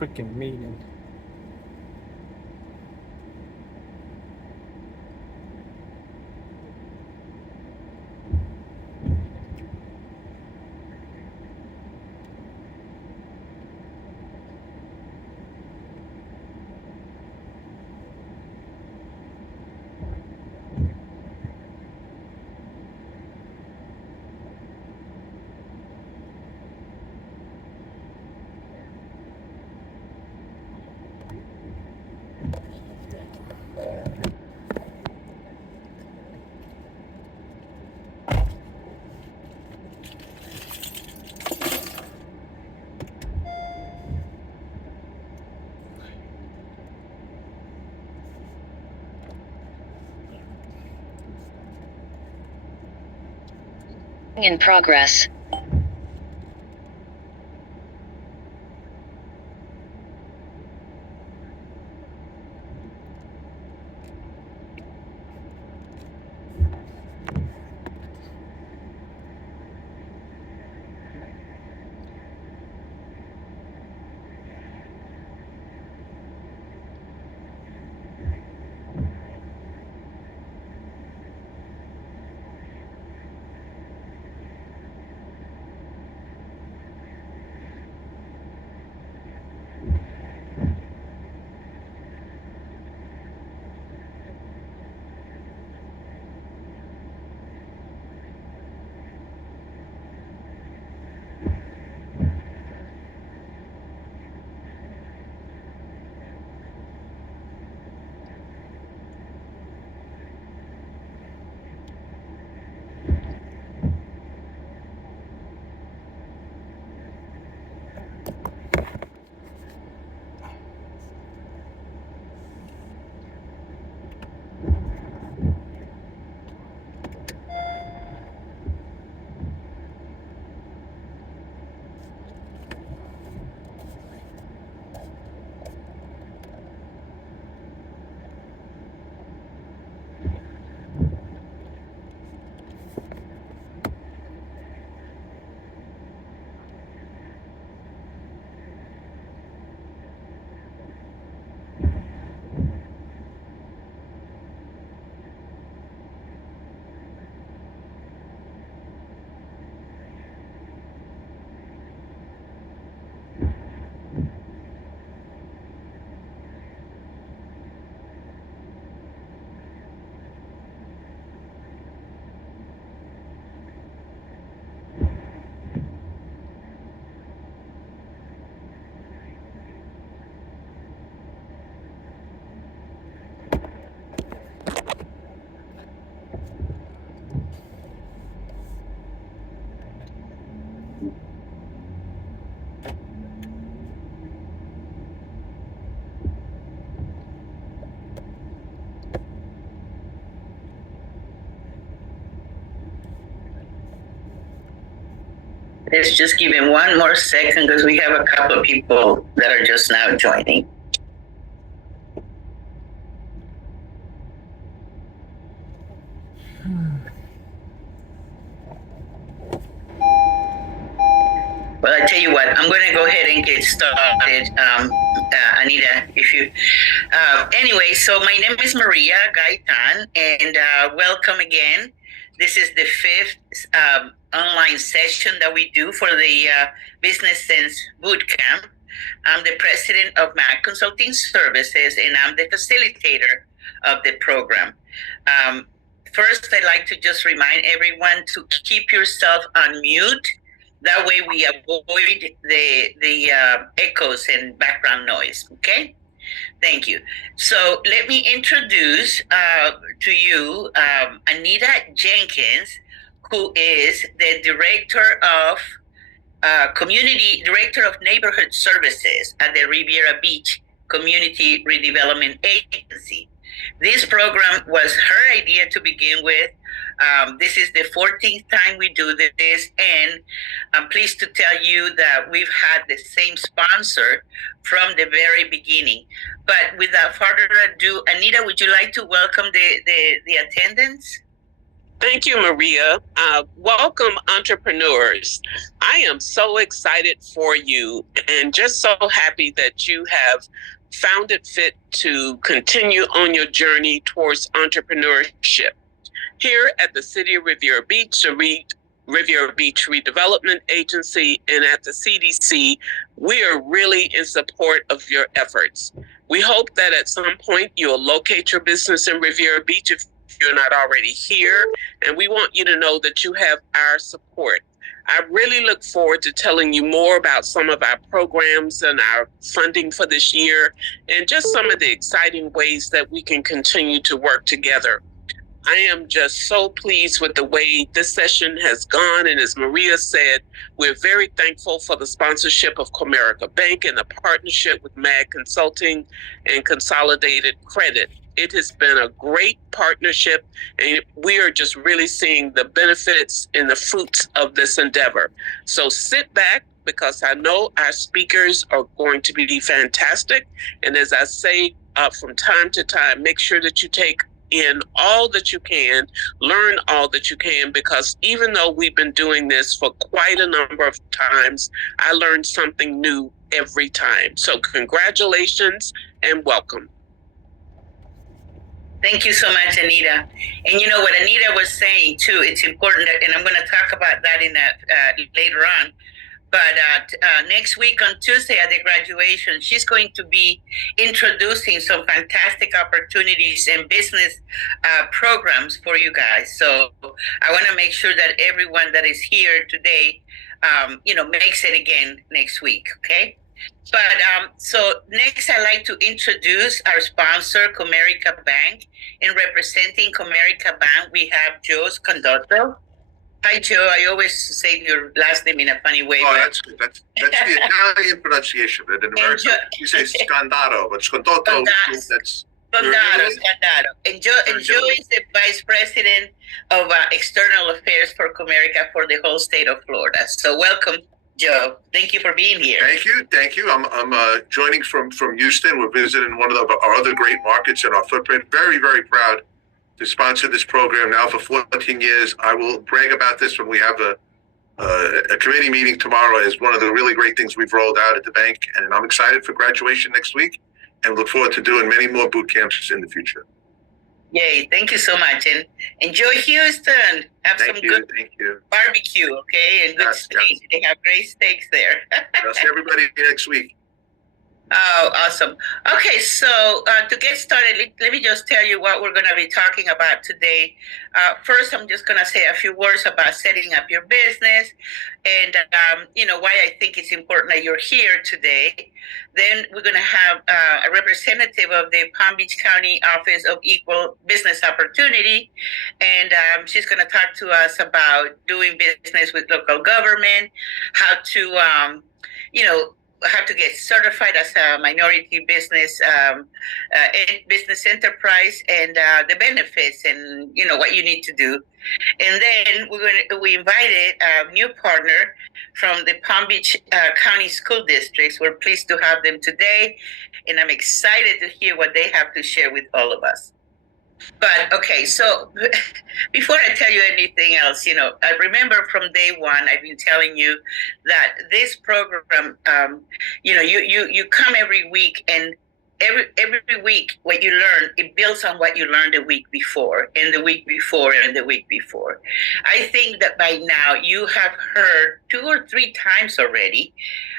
freaking meeting. In progress. Let's just give it one more second because we have a couple of people that are just now joining. Well, I tell you what, I'm going to go ahead and get started. Anita, if you. Anyway, so my name is Maria Gaitan, and welcome again. This is the fifth online session that we do for the Business Sense Bootcamp. I'm the president of MAC Consulting Services, and I'm the facilitator of the program. First, I'd like to just remind everyone to keep yourself on mute. That way we avoid the echoes and background noise, okay? Thank you. So let me introduce to you Anita Jenkins, who is the Director of Neighborhood Services at the Riviera Beach Community Redevelopment Agency. This program was her idea to begin with. This is the 14th time we do this, and I'm pleased to tell you that we've had the same sponsor from the very beginning. But without further ado, Anita, would you like to welcome the attendants? Thank you, Maria. Welcome, entrepreneurs. I am so excited for you and just so happy that you have found it fit to continue on your journey towards entrepreneurship. Here at the City of Riviera Beach, the Riviera Beach Redevelopment Agency, and at the CDC, we are really in support of your efforts. We hope that at some point you'll locate your business in Riviera Beach if you're not already here, and we want you to know that you have our support. I really look forward to telling you more about some of our programs and our funding for this year, and just some of the exciting ways that we can continue to work together. I am just so pleased with the way this session has gone. And as Maria said, we're very thankful for the sponsorship of Comerica Bank and the partnership with MAG Consulting and Consolidated Credit. It has been a great partnership, and we are just really seeing the benefits and the fruits of this endeavor. So sit back, because I know our speakers are going to be fantastic. And as I say from time to time, make sure that you take in all that you can, learn all that you can, because even though we've been doing this for quite a number of times, I learned something new every time. So congratulations and welcome. Thank you so much, Anita. And you know what Anita was saying too, it's important, and I'm going to talk about that in later on. But next week on Tuesday at the graduation, she's going to be introducing some fantastic opportunities and business programs for you guys. So I want to make sure that everyone that is here today, makes it again next week, okay? But so next, I'd like to introduce our sponsor, Comerica Bank. In representing Comerica Bank, we have Joe Scondotto. Hi, Joe. I always say your last name in a funny way. Oh, that's good. That's the Italian pronunciation of it. In America, you say Scondotto, but Scondotto, that's... Scondotto. And Joe is the Vice President of External Affairs for Comerica for the whole state of Florida. So welcome, Joe. Thank you for being here. Thank you. I'm joining from Houston. We're visiting one of our other great markets in our footprint. Very, very proud to sponsor this program now for 14 years. I will brag about this when we have a committee meeting tomorrow as one of the really great things we've rolled out at the bank. And I'm excited for graduation next week and look forward to doing many more boot camps in the future. Yay. Thank you so much. And enjoy Houston. Have some good barbecue, okay? And good steaks. Yes. They have great steaks there. I'll see everybody next week. Oh, awesome. Okay, so to get started, let me just tell you what we're going to be talking about today. First, I'm just going to say a few words about setting up your business and, why I think it's important that you're here today. Then we're going to have a representative of the Palm Beach County Office of Equal Business Opportunity, and she's going to talk to us about doing business with local government, how to, how to get certified as a minority business business enterprise, and the benefits, and what you need to do. And then we invited a new partner from the Palm Beach County School Districts. We're pleased to have them today, and I'm excited to hear what they have to share with all of us. But okay, so before I tell you anything else, I remember from day one, I've been telling you that this program, you come every week, and every week what you learn, it builds on what you learned the week before, and the week before, and the week before. I think that by now you have heard 2 or 3 times already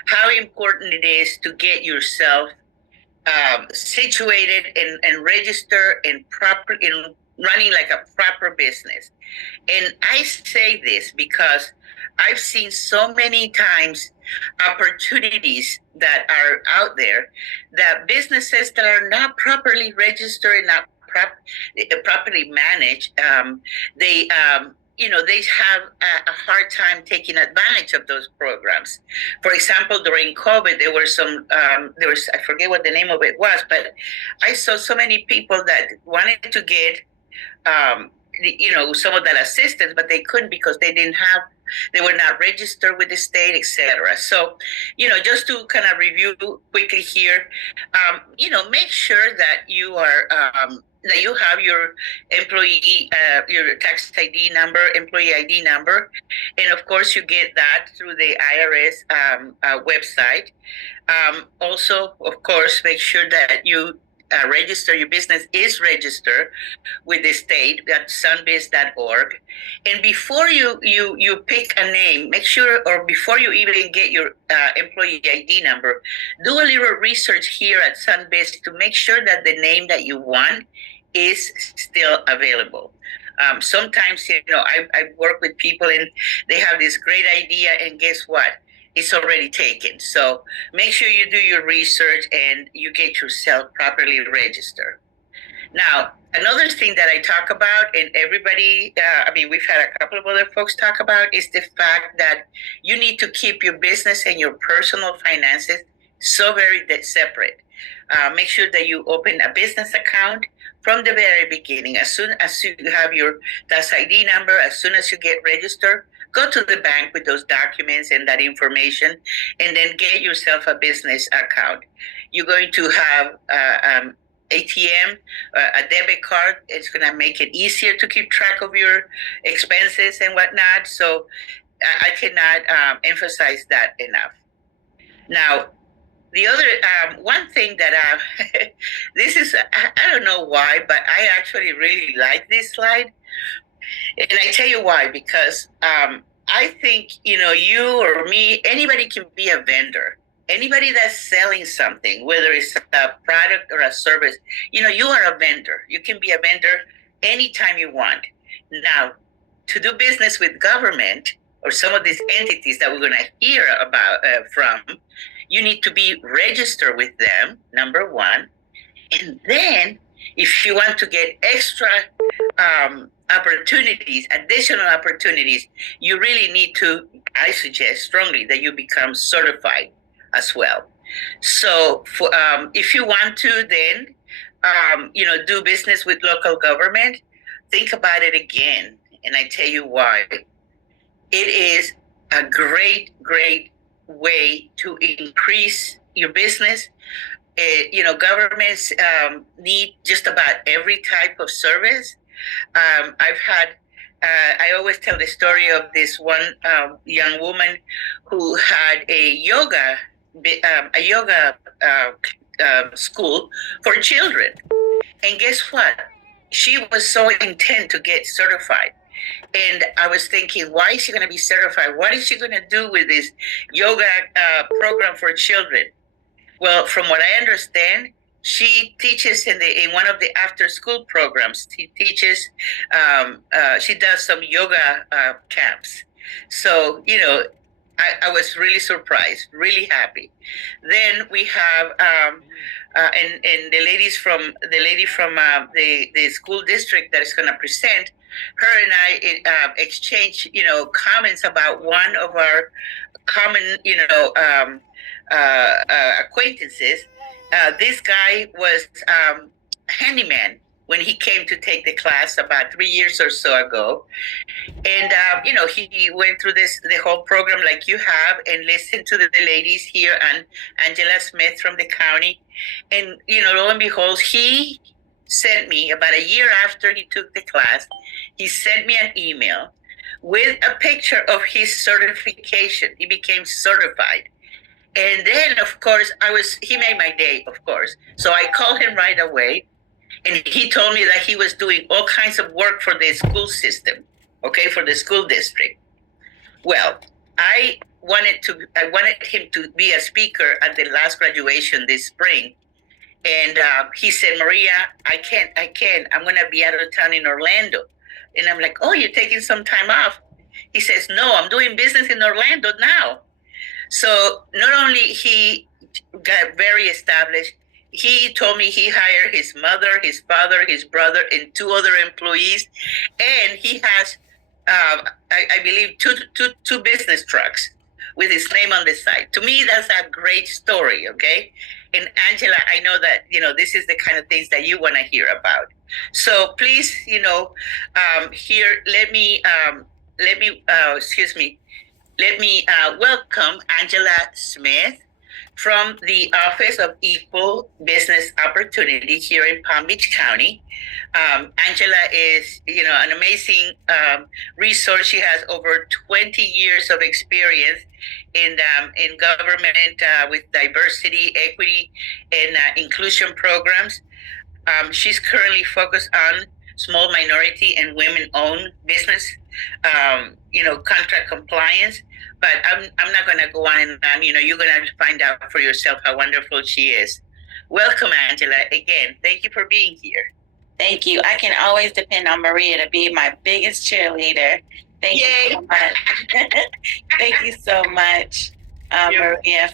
how important it is to get yourself situated and register and proper in running like a proper business. And I say this because I've seen so many times opportunities that are out there, that businesses that are not properly registered and not properly managed, they have a hard time taking advantage of those programs. For example, during COVID, there were I forget what the name of it was, but I saw so many people that wanted to get, some of that assistance, but they couldn't because they were not registered with the state, etc. So, just to kind of review quickly here, make sure that you are that you have your your tax ID number, employee ID number, and of course you get that through the IRS website. Also, of course, make sure that you register, your business is registered with the state at sunbiz.org. And before you pick a name, make sure, or before you even get your employee ID number, do a little research here at Sunbiz to make sure that the name that you want is still available. Sometimes, I work with people and they have this great idea, and guess what? It's already taken. So make sure you do your research and you get yourself properly registered. Now, another thing that I talk about, and everybody, we've had a couple of other folks talk about, is the fact that you need to keep your business and your personal finances so very separate. Make sure that you open a business account from the very beginning. As soon as you have your tax ID number, as soon as you get registered, go to the bank with those documents and that information, and then get yourself a business account. You're going to have ATM, a debit card. It's going to make it easier to keep track of your expenses and whatnot. So I cannot emphasize that enough. Now, the other one thing that this is, I don't know why, but I actually really like this slide. And I tell you why, because I think, you or me, anybody can be a vendor. Anybody that's selling something, whether it's a product or a service, you are a vendor. You can be a vendor anytime you want. Now, to do business with government or some of these entities that we're going to hear about from, you need to be registered with them, number one. And then if you want to get extra opportunities, additional opportunities, you really need to, I suggest strongly that you become certified as well. So if you want to then, do business with local government, think about it again. And I tell you why. It is a great, great way to increase your business. Governments need just about every type of service. I always tell the story of this one young woman who had a yoga school for children. And guess what? She was so intent to get certified. And I was thinking, why is she going to be certified? What is she going to do with this yoga program for children? Well, from what I understand, she teaches in one of the after-school programs. She teaches, she does some yoga camps. So, I was really surprised, really happy. Then we have, and the lady from the school district that is going to present. Her and I exchange, comments about one of our common, acquaintances. This guy was handyman when he came to take the class about 3 years or so ago. And, he went through the whole program like you have, and listened to the ladies here and Angela Smith from the county. And, lo and behold, he sent me, about a year after he took the class, he sent me an email with a picture of his certification. He became certified. And then, of course, he made my day, of course. So I called him right away, and he told me that he was doing all kinds of work for the school system, for the school district. Well, I wanted him to be a speaker at the last graduation this spring. And he said, Maria, I can't. I'm going to be out of town in Orlando. And I'm like, oh, you're taking some time off? He says, no, I'm doing business in Orlando now. So not only he got very established, he told me he hired his mother, his father, his brother, and 2 other employees. And he has, I believe, two business trucks with his name on the side. To me, that's a great story, okay? And Angela, I know that, this is the kind of things that you want to hear about. So please, here, let me welcome Angela Smith, from the Office of Equal Business Opportunity here in Palm Beach County. Angela is, an amazing resource. She has over 20 years of experience in government with diversity, equity, and inclusion programs. She's currently focused on small minority and women-owned business, contract compliance. But I'm not going to go on and on. You're going to find out for yourself how wonderful she is. Welcome, Angela. Again, thank you for being here. Thank you. I can always depend on Maria to be my biggest cheerleader. Thank Yay. you so much. Thank you so much, Maria,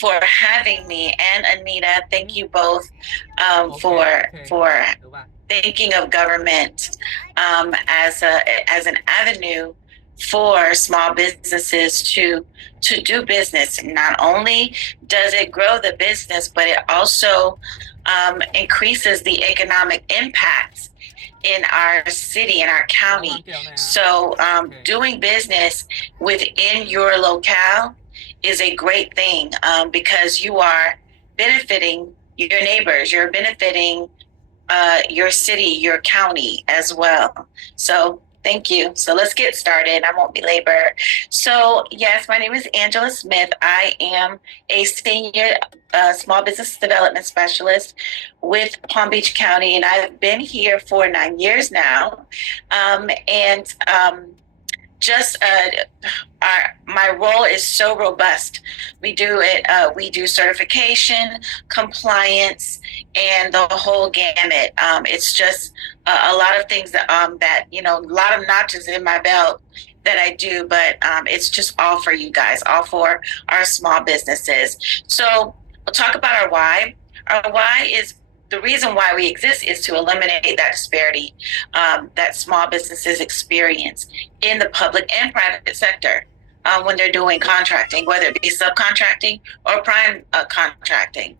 for having me, and Anita. Thank you both for thinking of government as an avenue for small businesses to do business. Not only does it grow the business, but it also increases the economic impact in our city, in our county. So doing business within your locale is a great thing because you are benefiting your neighbors, you're benefiting your city, your county as well. So thank you. So let's get started. I won't belabor. So yes, my name is Angela Smith. I am a senior small business development specialist with Palm Beach County, and I've been here for 9 years now. My role is so robust. We do it. We do certification, compliance, and the whole gamut. It's just a lot of things that a lot of notches in my belt that I do, but it's just all for you guys, all for our small businesses. So we'll talk about our why. Our why is the reason why we exist is to eliminate that disparity that small businesses experience in the public and private sector when they're doing contracting, whether it be subcontracting or prime contracting.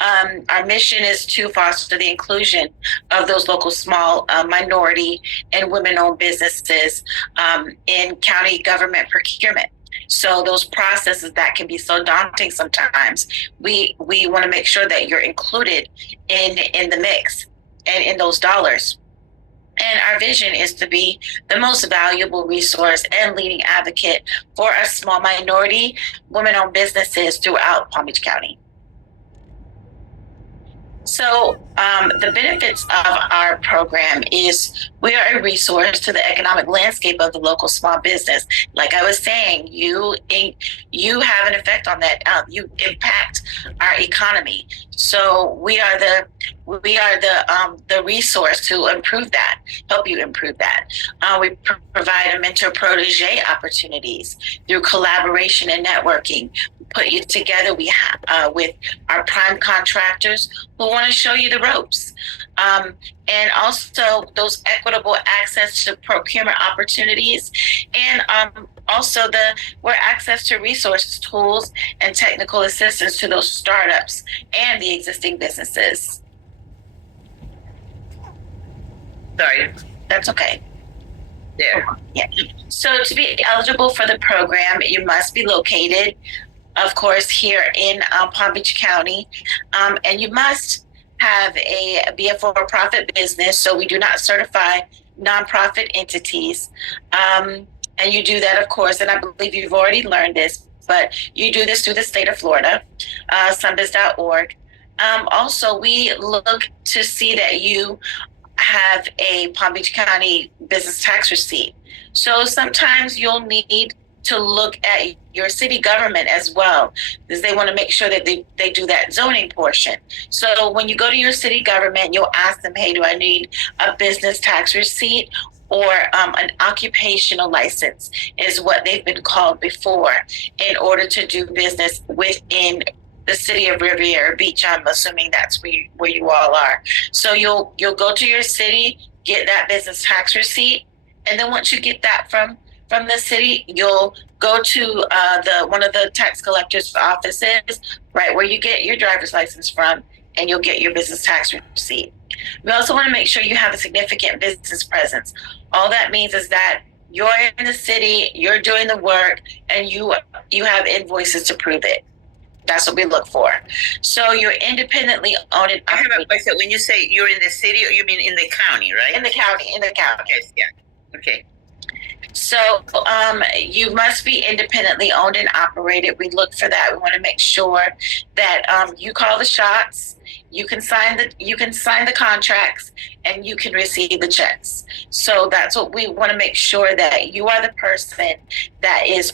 Our mission is to foster the inclusion of those local small minority and women-owned businesses in county government procurement. So those processes that can be so daunting sometimes, we want to make sure that you're included in the mix and in those dollars. And our vision is to be the most valuable resource and leading advocate for our small minority women-owned businesses throughout Palm Beach County. So the benefits of our program is we are a resource to the economic landscape of the local small business. Like I was saying, you have an effect on that. You impact our economy. So we are the resource to improve that, help you improve that. We provide a mentor protege opportunities through collaboration and networking. Put you together with our prime contractors who want to show you the ropes. And also those equitable access to procurement opportunities, and also where access to resources, tools, and technical assistance to those startups and the existing businesses. Sorry. That's okay. There. Yeah. So to be eligible for the program, you must be located, of course, here in Palm Beach County, and you must be a for-profit business. So we do not certify nonprofit entities, and you do that, of course, and I believe you've already learned this, but you do this through the state of Florida, sunbiz.org. Also, we look to see that you have a Palm Beach County business tax receipt. So sometimes you'll need to look at your city government as well, because they want to make sure that they do that zoning portion. So when you go to your city government, you'll ask them, hey, do I need a business tax receipt or an occupational license is what they've been called before in order to do business within the city of Riviera Beach. I'm assuming that's where you all are. So you'll go to your city, get that business tax receipt, and then once you get that from the city, you'll go to one of the tax collector's offices, right where you get your driver's license from, and you'll get your business tax receipt. We also want to make sure you have a significant business presence. All that means is that you're in the city, you're doing the work, and you have invoices to prove it. That's what we look for. So you're independently owned and I have a operated. question. When you say you're in the city, or you mean in the county, right? In the county. Yes, yeah. Okay. So you must be independently owned and operated. We look for that. We want to make sure that you call the shots, you can sign the contracts, and you can receive the checks. So that's what we want to make sure, that you are the person that is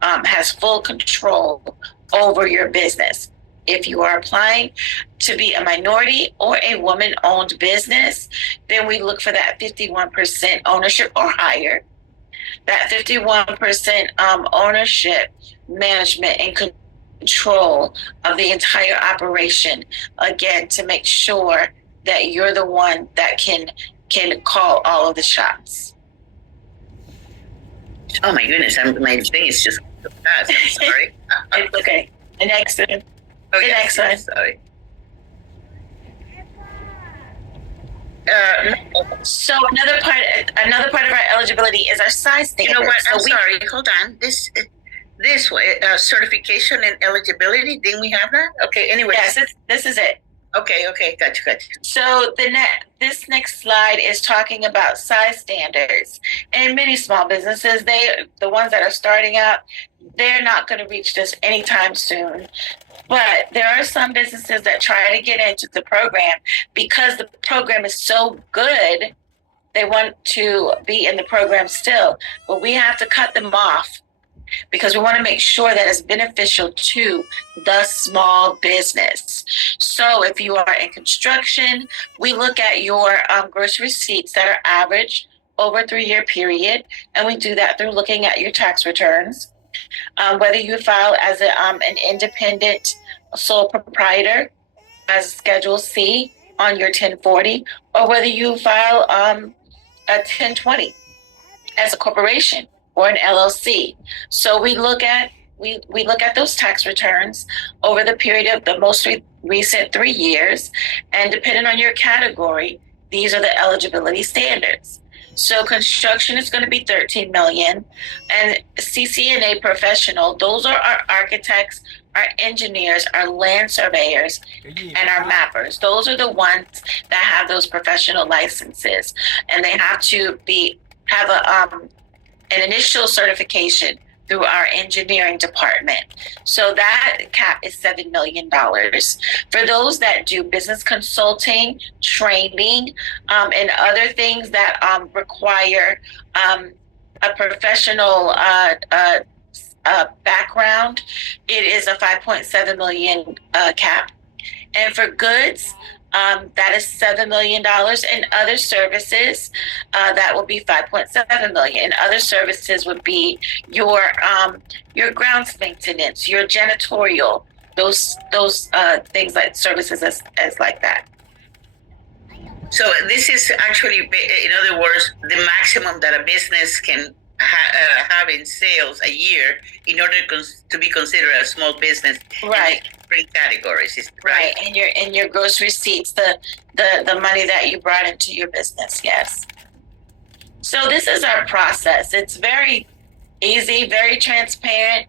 has full control over your business. If you are applying to be a minority or a woman-owned business, then we look for that 51% ownership or higher. That 51% ownership, management, and control of the entire operation, again, to make sure that you're the one that can call all of the shots. Oh my goodness, my thing is just so fast. I'm sorry. It's okay. The next one. Oh, The yes, next one. sorry. So another part of our eligibility is our size standard. You know what? I'm So sorry. Hold on. This way, certification and eligibility. Didn't we have that? Okay. Anyway. Yes, this is it. Okay. Gotcha. So this next slide is talking about size standards. And many small businesses, the ones that are starting out, they're not going to reach this anytime soon. But there are some businesses that try to get into the program because the program is so good. They want to be in the program still, but we have to cut them off because we want to make sure that it's beneficial to the small business. So if you are in construction, we look at your gross receipts that are average over a 3-year period, and we do that through looking at your tax returns. Whether you file as an independent sole proprietor as Schedule C on your 1040, or whether you file a 1020 as a corporation or an LLC. So we look at those tax returns over the period of the most recent 3 years, and depending on your category, these are the eligibility standards. So construction is going to be 13 million, and CCNA professional, those are our architects, our engineers, our land surveyors, and our mappers. Those are the ones that have those professional licenses, and they have to have an initial certification through our engineering department. So that cap is $7 million. For those that do business consulting, training, and other things that require a professional background, it is a 5.7 million cap. And for goods, that is $7 million. And other services, that will be 5.7 million. And other services would be your grounds maintenance, your janitorial, those things like services as like that. So this is actually, in other words, the maximum that a business can have in sales a year in order to be considered a small business. Right. In categories, right? And your gross receipts, the money that you brought into your business. Yes. So this is our process. It's very easy, very transparent.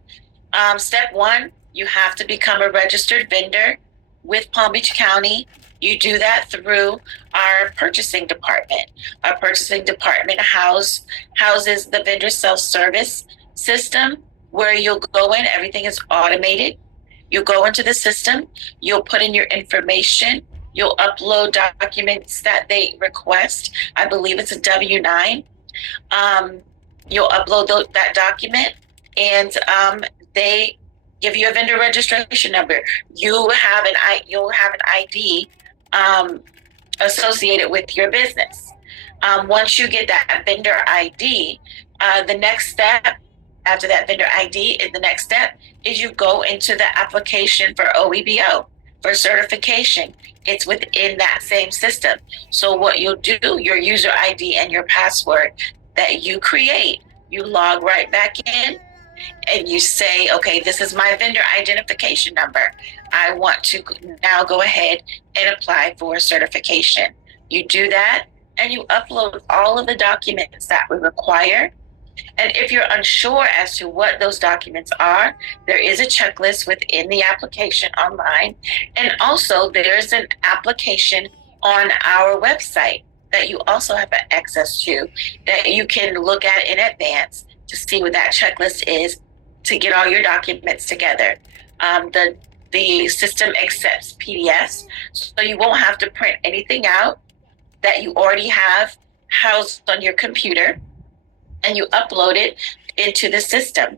Step 1, you have to become a registered vendor with Palm Beach County. You do that through our purchasing department. Our purchasing department houses the vendor self-service system, where you'll go in, everything is automated. You go into the system, you'll put in your information, you'll upload documents that they request. I believe it's a W-9. You'll upload that document, and they give you a vendor registration number. You'll have an ID associated with your business. Once you get that vendor ID, the next step after that vendor ID, the next step is you go into the application for OEBO, for certification. It's within that same system. So what you'll do, your user ID and your password that you create, you log right back in, and you say, okay, this is my vendor identification number. I want to now go ahead and apply for certification. You do that, and you upload all of the documents that we require. And if you're unsure as to what those documents are, there is a checklist within the application online. And also there's an application on our website that you also have access to, that you can look at in advance to see what that checklist is to get all your documents together. The system accepts PDFs, so you won't have to print anything out that you already have housed on your computer, and you upload it into the system.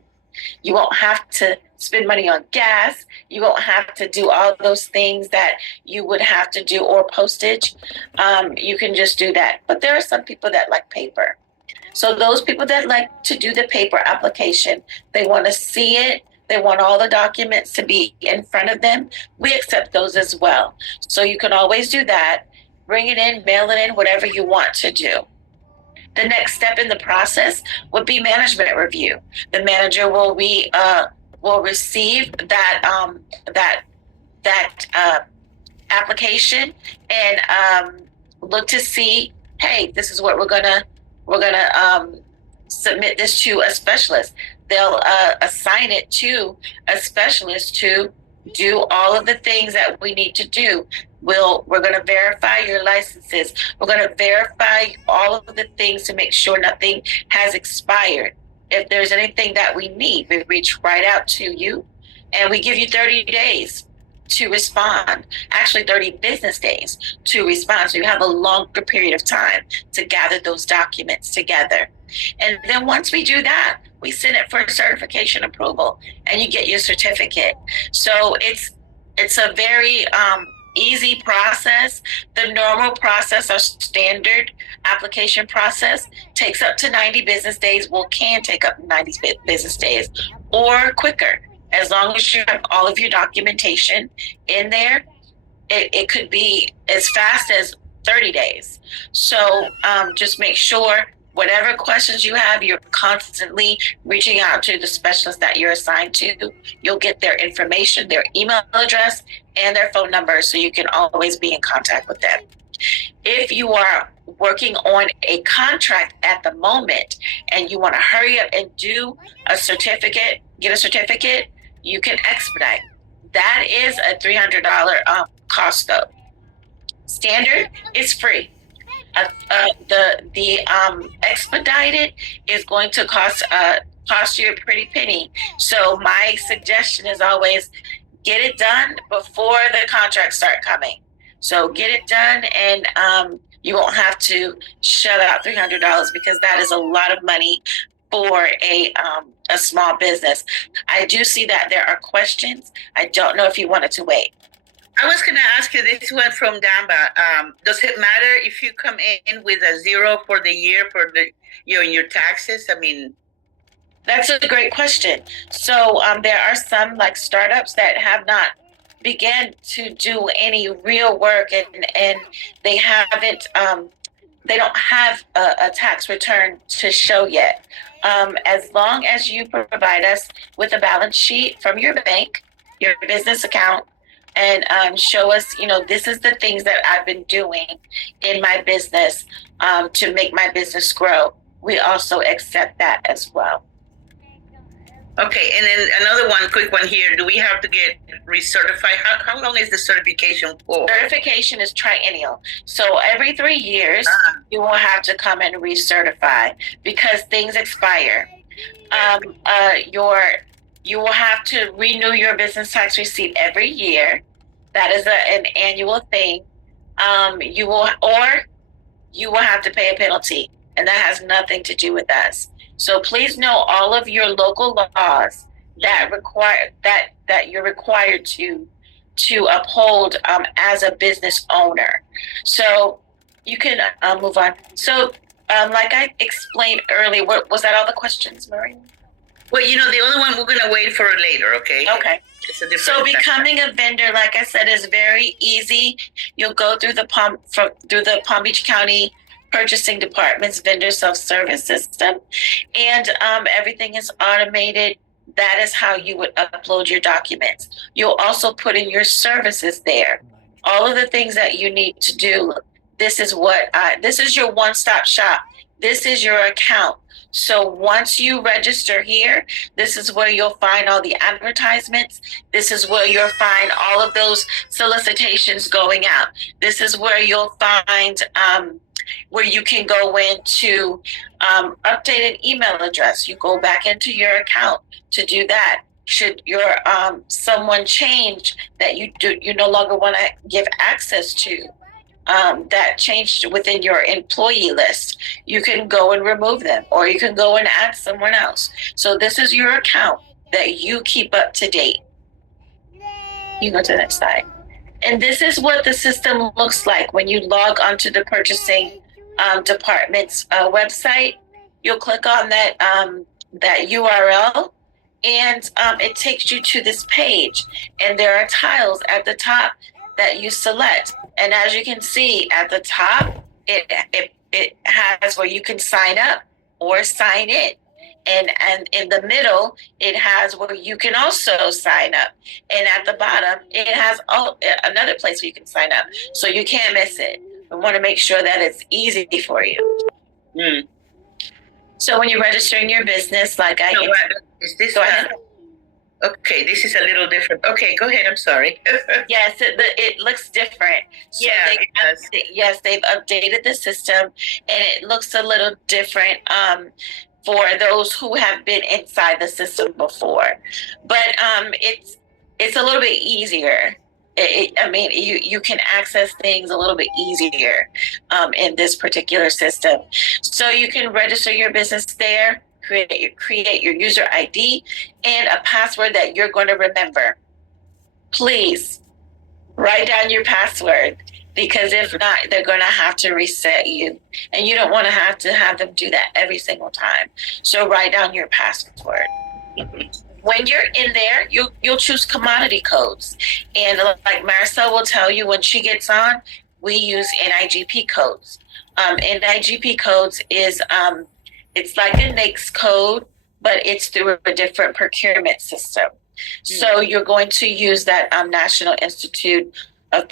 You won't have to spend money on gas. You won't have to do all those things that you would have to do, or postage. You can just do that. But there are some people that like paper. So those people that like to do the paper application, they want to see it. They want all the documents to be in front of them. We accept those as well. So you can always do that. Bring it in, mail it in, whatever you want to do. The next step in the process would be management review. The manager will receive that application and look to see, hey, this is what we're gonna submit this to a specialist. They'll assign it to a specialist to do all of the things that we need to do. We're going to verify your licenses. We're going to verify all of the things to make sure nothing has expired. If there's anything that we need, we reach right out to you, and we give you 30 days to respond. Actually, 30 business days to respond. So you have a longer period of time to gather those documents together. And then once we do that, we send it for certification approval, and you get your certificate. So it's a very easy process. The normal process, our standard application process, takes up to 90 business days. Well, can take up 90 business days or quicker. As long as you have all of your documentation in there, it could be as fast as 30 days. So just make sure whatever questions you have, you're constantly reaching out to the specialist that you're assigned to. You'll get their information, their email address, and their phone number, so you can always be in contact with them. If you are working on a contract at the moment and you want to hurry up and do a certificate, get a certificate, you can expedite. That is a $300 cost though. Standard is free. The expedited is going to cost you a pretty penny. So my suggestion is always get it done before the contracts start coming. So get it done, and you won't have to shell out $300, because that is a lot of money for a small business. I do see that there are questions. I don't know if you wanted to wait. I was going to ask you this one from Damba. Does it matter if you come in with a zero for the year for your taxes? I mean, that's a great question. So there are some like startups that have not began to do any real work, and they haven't. They don't have a tax return to show yet. As long as you provide us with a balance sheet from your bank, your business account, and show us, this is the things that I've been doing in my business to make my business grow, we also accept that as well. Okay, and then another one, quick one here. Do we have to get recertified? How long is the certification for? Certification is triennial. So every 3 years, you will have to come and recertify because things expire. You will have to renew your business tax receipt every year. That is an annual thing. You will have to pay a penalty, and that has nothing to do with us. So please know all of your local laws that you're required to uphold as a business owner. So you can move on. So like I explained earlier, was that all the questions, Marie? Well, the other one we're gonna wait for later. Okay. Okay. So becoming a vendor, like I said, is very easy. You'll go through the Palm Beach County Purchasing Department's vendor self-service system, and everything is automated. That is how you would upload your documents. You'll also put in your services there. All of the things that you need to do. This is your one-stop shop. This is your account. So once you register here, this is where you'll find all the advertisements. This is where you'll find all of those solicitations going out. This is where you'll find where you can go into update an email address. You go back into your account to do that. Should your someone change that you no longer want to give access to, that changed within your employee list, you can go and remove them, or you can go and add someone else. So this is your account that you keep up to date. You go to the next slide. And this is what the system looks like when you log onto the purchasing department's website. You'll click on that URL, and it takes you to this page. And there are tiles at the top that you select. And as you can see at the top, it has where you can sign up or sign in. And in the middle, it has where you can also sign up. And at the bottom, it has another place where you can sign up. So you can't miss it. We want to make sure that it's easy for you. Mm. So when you're registering your business, like is this? Go ahead. Okay, this is a little different. Okay, go ahead. I'm sorry. Yes, it looks different. So yeah, it does. Yes, they've updated the system, and it looks a little different for those who have been inside the system before. But it's a little bit easier. You can access things a little bit easier in this particular system. So you can register your business there. Create your user ID and a password that you're going to remember. Please write down your password, because if not, they're going to have to reset you. And you don't want to have them do that every single time. So write down your password. When you're in there, you'll choose commodity codes. And like Maricel will tell you when she gets on, we use NIGP codes. NIGP codes is it's like a NAICS code, but it's through a different procurement system. So you're going to use that National Institute of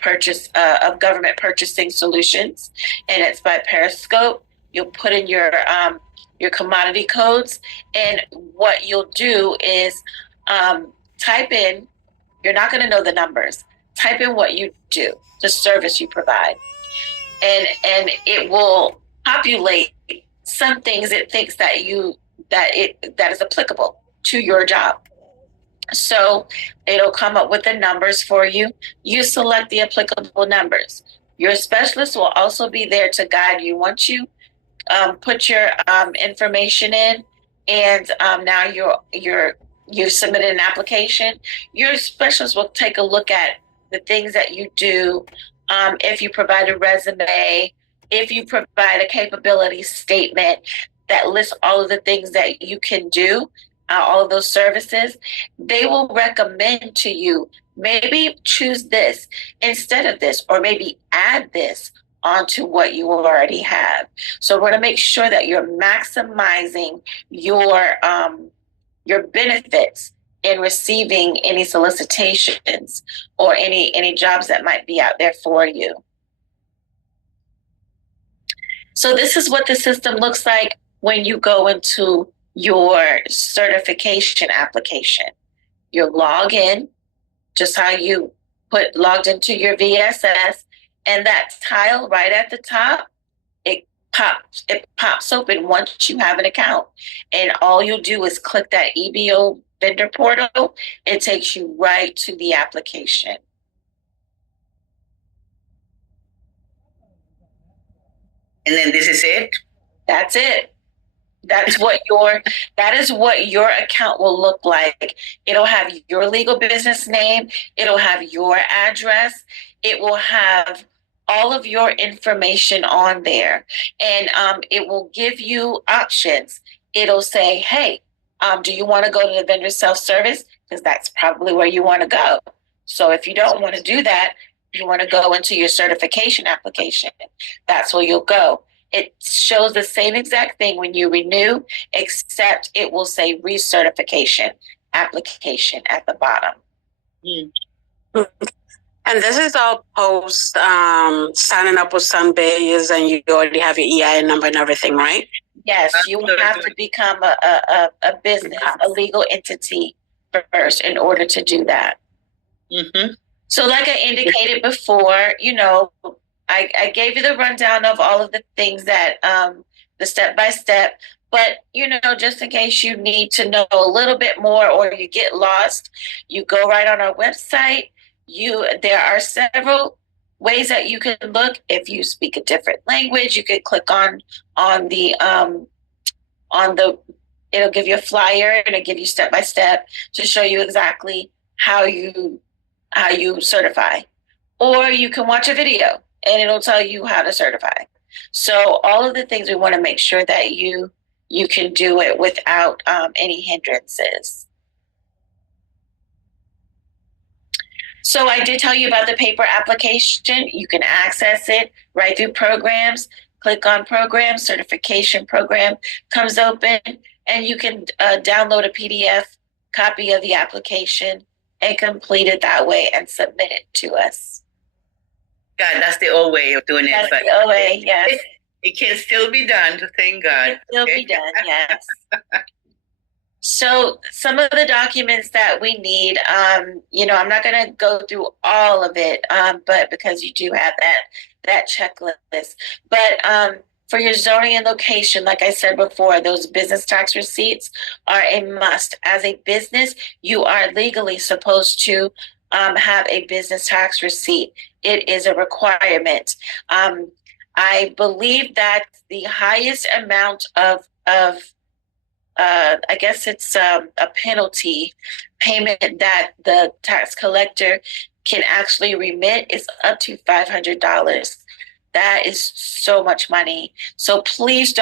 Government Purchasing Solutions, and it's by Periscope. You'll put in your commodity codes, and what you'll do is type in. You're not going to know the numbers. Type in what you do, the service you provide, and it will populate some things it thinks that is applicable to your job. So it'll come up with the numbers for you. You select the applicable numbers. Your specialist will also be there to guide you. Once you put your information in, and now you've submitted an application, your specialist will take a look at the things that you do. If you provide a resume, if you provide a capability statement that lists all of the things that you can do, all of those services, they will recommend to you, maybe choose this instead of this, or maybe add this onto what you already have. So we're going to make sure that you're maximizing your benefits in receiving any solicitations or any jobs that might be out there for you. So this is what the system looks like when you go into your certification application. You log in, just how you logged into your VSS, and that tile right at the top, it pops open once you have an account. And all you'll do is click that EBO vendor portal. It takes you right to the application. And then this is it? That's it. That is what your account will look like. It'll have your legal business name. It'll have your address. It will have all of your information on there. And it will give you options. It'll say, hey, do you want to go to the vendor self-service? Because that's probably where you want to go. So if you don't want to do that, you want to go into your certification application, that's where you'll go. It shows the same exact thing when you renew, except it will say recertification application at the bottom. And this is all post signing up with Sunbiz, and you already have your EIN number and everything, right? Yes, you will have to become a business, a legal entity first in order to do that. Mm-hmm. So like I indicated before, I gave you the rundown of all of the things that the step-by-step, but just in case you need to know a little bit more or you get lost, you go right on our website. There are several ways that you can look. If you speak a different language, you could click on the it'll give you a flyer and it'll give you step-by-step to show you exactly how you certify. Or you can watch a video and it'll tell you how to certify. So all of the things, we want to make sure that you can do it without any hindrances. So I did tell you about the paper application. You can access it right through programs. Click on programs, certification program comes open, and you can download a PDF copy of the application and complete it that way and submit it to us. God, that's the old way of doing it. That's the old way, yes. It can still be done, thank God. It can still be done, yes. So some of the documents that we need, I'm not going to go through all of it, but because you do have that checklist. But for your zoning and location, like I said before, those business tax receipts are a must. As a business, you are legally supposed to have a business tax receipt. It is a requirement. I believe that the highest amount of I guess it's a penalty payment that the tax collector can actually remit is up to $500. That is so much money. So please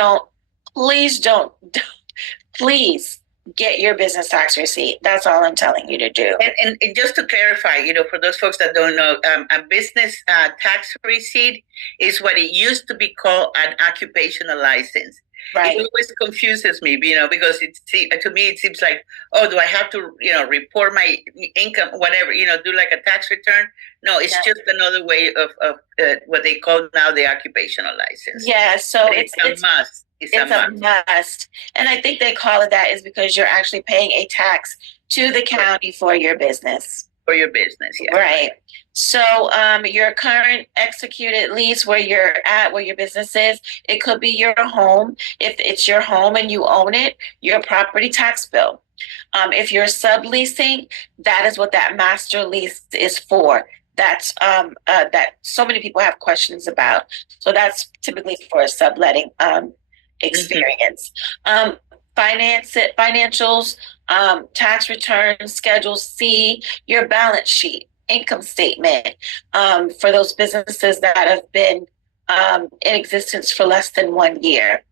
get your business tax receipt. That's all I'm telling you to do. And just to clarify, for those folks that don't know, a business tax receipt is what it used to be called an occupational license. Right. It always confuses me, because to me it seems like, oh, do I have to, report my income, whatever, do like a tax return? No, it's just another way of what they call now the occupational license. Yeah, so it's a must. It's a must. And I think they call it that is because you're actually paying a tax to the county for your business. For your business, yeah. Right. So your current executed lease where you're at, where your business is, it could be your home. If it's your home and you own it, your property tax bill. If you're subleasing, that is what that master lease is for. That's that so many people have questions about. So that's typically for a subletting experience. Financials, tax returns, Schedule C, your balance sheet, income statement for those businesses that have been in existence for less than 1 year,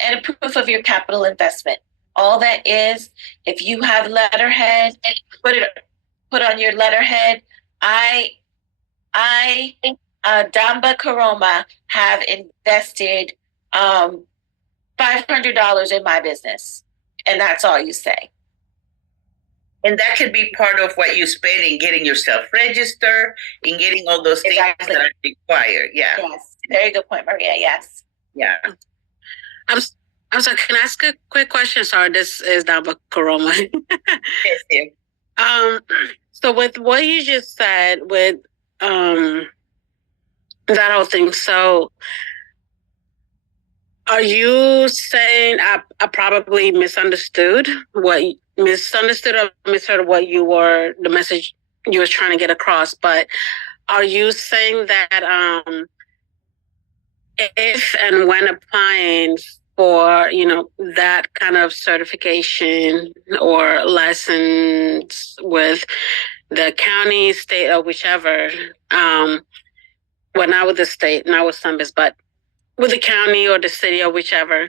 and a proof of your capital investment. All that is, if you have letterhead, put on your letterhead. I Damba Karoma have invested $500 in my business, and that's all you say. And that could be part of what you spend in getting yourself registered, in getting all those things that are required. Yeah. Yes. Very good point, Maria. Yes. Yeah. I'm sorry, can I ask a quick question? Sorry, this is Damba Karoma. Yes, dear. So with what you just said, with that whole thing, so are you saying I probably misunderstood or misheard what the message you were trying to get across? But are you saying that if and when applying for that kind of certification or license with the county, state, or whichever, well, not with the state, not with Sunbiz, but with the county or the city or whichever,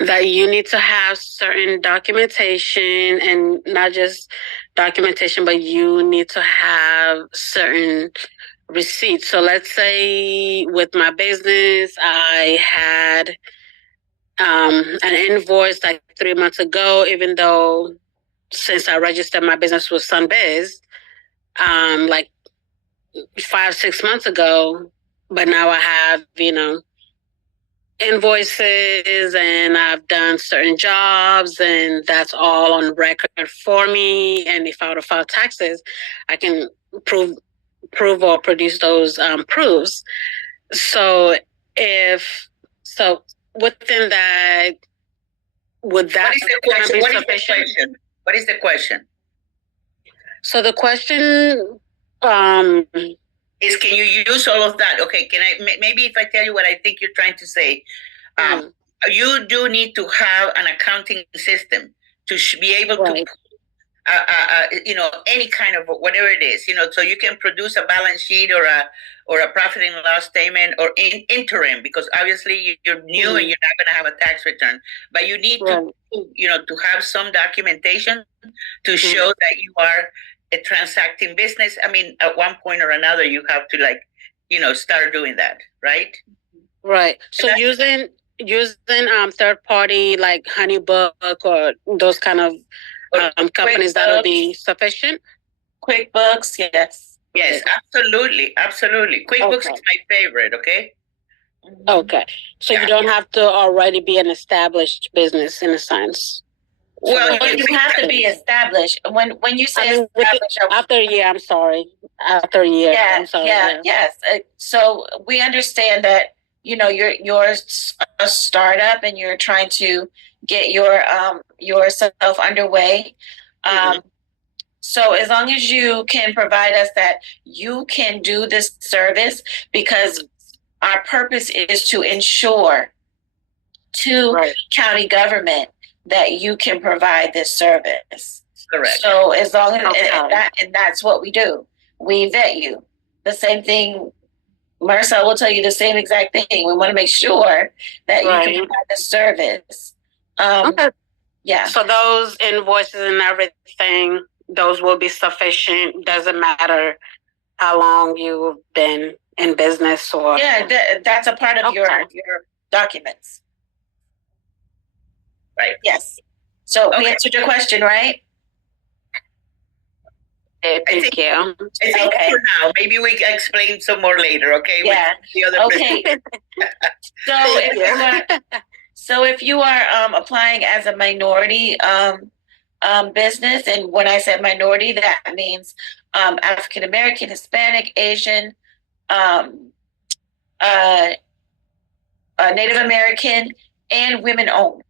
that you need to have certain documentation, and not just documentation, but you need to have certain receipts. So let's say with my business, I had an invoice like 3 months ago, even though since I registered my business with Sunbiz, like 5-6 months ago, but now I have, invoices and I've done certain jobs and that's all on record for me. And if I were to file taxes, I can prove or produce those proofs. So so within that, would that kind of be sufficient? What is the question? So the question is, can you use all of that? Okay, can I maybe if I tell you what I think you're trying to say, you do need to have an accounting system to be able to any kind of whatever it is, so you can produce a balance sheet or a profit and loss statement or interim, because obviously you're new and you're not going to have a tax return, but you need to have some documentation to show that you are a transacting business. I mean, at one point or another, you have to start doing that, right? Right. So using third party like HoneyBook or those kind of companies, that'll be sufficient. QuickBooks, yes. Yes, absolutely. QuickBooks is my favorite, okay? Okay. So you don't have to already be an established business in a sense. Well, you have to be established. When you say established, after a year, I'm sorry. After a year, I'm sorry. Yes. So we understand that you're a startup and you're trying to get yourself underway. So as long as you can provide us that you can do this service, because our purpose is to ensure to county government that you can provide this service. Correct. So as long as and that's what we do. We vet you. The same thing, Marcel will tell you the same exact thing. We want to make sure that you can provide the service. Yeah. So those invoices and everything, those will be sufficient. Doesn't matter how long you've been in business or. Yeah, that's a part of your documents. Right. Yes. So we answered your question, right? Thank you. I think for now, maybe we can explain some more later, okay? Yeah. The other okay. So if you are applying as a minority business, and when I said minority, that means African American, Hispanic, Asian, Native American, and women owned.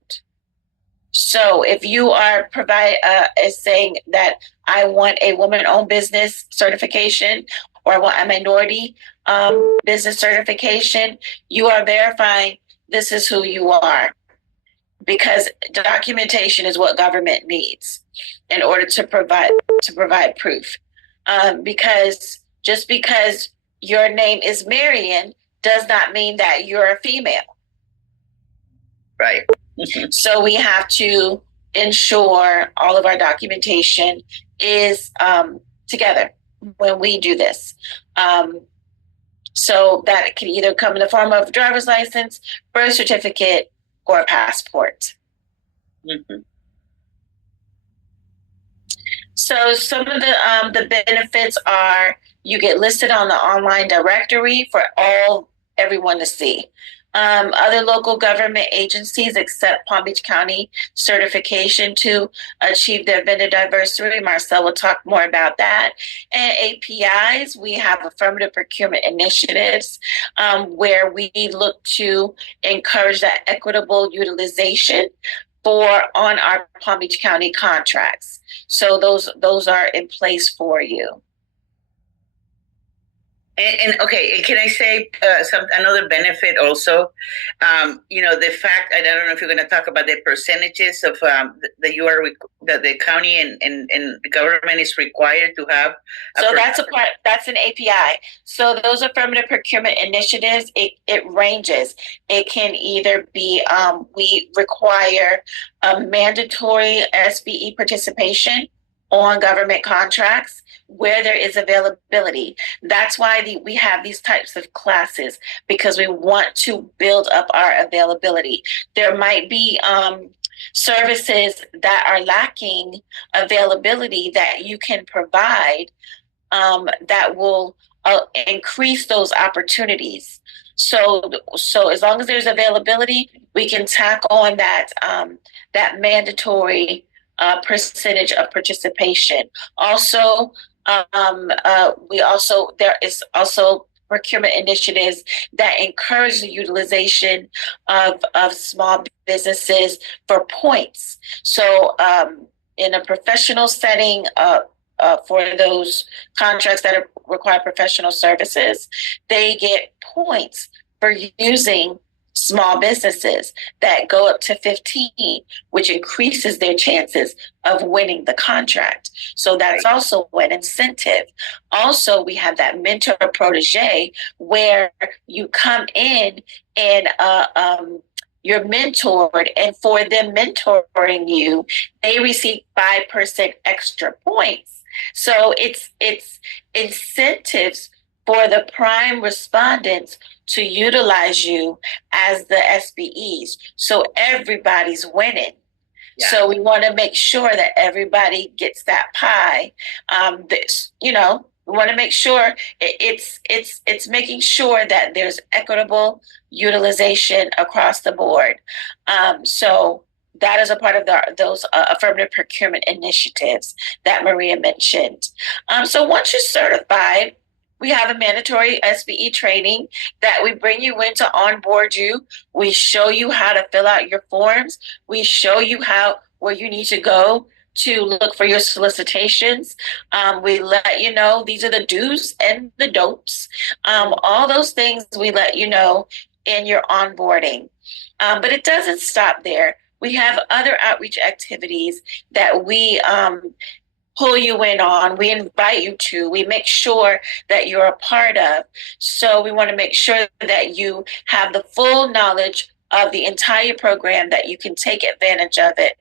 So if you are saying that I want a woman-owned business certification or I want a minority business certification, you are verifying this is who you are, because documentation is what government needs in order to provide proof. Because just because your name is Marion does not mean that you're a female. Right. So we have to ensure all of our documentation is together when we do this. So that it can either come in the form of driver's license, birth certificate, or a passport. So some of the benefits are you get listed on the online directory for everyone to see. Other local government agencies accept Palm Beach County certification to achieve their vendor diversity. Marcel will talk more about that. And APIs, we have affirmative procurement initiatives where we look to encourage that equitable utilization on our Palm Beach County contracts. So those are in place for you. And can I say another benefit also? The fact, I don't know if you're going to talk about the percentages of that the county and the government is required to have. So that's an API. So those affirmative procurement initiatives, it ranges. It can either be we require a mandatory SBE participation on government contracts where there is availability. That's why we have these types of classes, because we want to build up our availability. There might be services that are lacking availability that you can provide that will increase those opportunities. So as long as there's availability, we can tack on that mandatory percentage of participation. Also, there is also procurement initiatives that encourage the utilization of small businesses for points. So in a professional setting, for those contracts that require professional services, they get points for using small businesses that go up to 15, which increases their chances of winning the contract. So that's also an incentive. Also, we have that mentor protege where you come in and you're mentored, and for them mentoring you, they receive 5% extra points. So it's incentives for the prime respondents to utilize you as the SBEs. So everybody's winning. Yeah. So we want to make sure that everybody gets that pie. We want to make sure it's making sure that there's equitable utilization across the board. So that is a part of those affirmative procurement initiatives that Maria mentioned. So once you're certified, we have a mandatory SBE training that we bring you in to onboard you. We show you how to fill out your forms. We show you where you need to go to look for your solicitations. We let you know these are the do's and the don'ts. All those things we let you know in your onboarding. But it doesn't stop there. We have other outreach activities that we pull you in on, we invite you to, we make sure that you're a part of. So we want to make sure that you have the full knowledge of the entire program, that you can take advantage of it.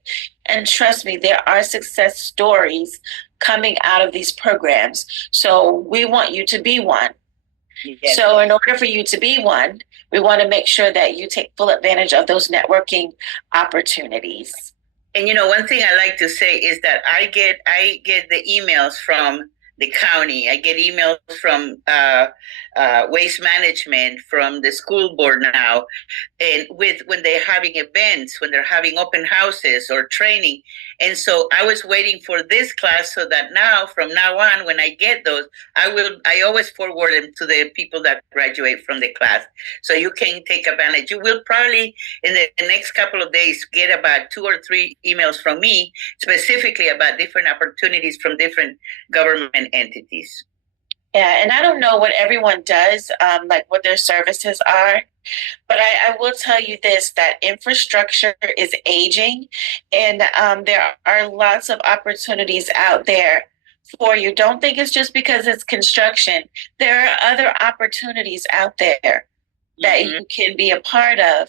And trust me, there are success stories coming out of these programs. So we want you to be one. Yes. So in order for you to be one, we want to make sure that you take full advantage of those networking opportunities. And one thing I like to say is that I get the emails from the county. I get emails from waste management, from the school board now, and when they're having events, when they're having open houses or training. And so I was waiting for this class so that from now on, when I get those, I always forward them to the people that graduate from the class. So you can take advantage. You will probably in the next couple of days get about 2 or 3 emails from me specifically about different opportunities from different government entities. Yeah, and I don't know what everyone does, like what their services are, but I will tell you this, that infrastructure is aging, and there are lots of opportunities out there for you. Don't think it's just because it's construction. There are other opportunities out there that you can be a part of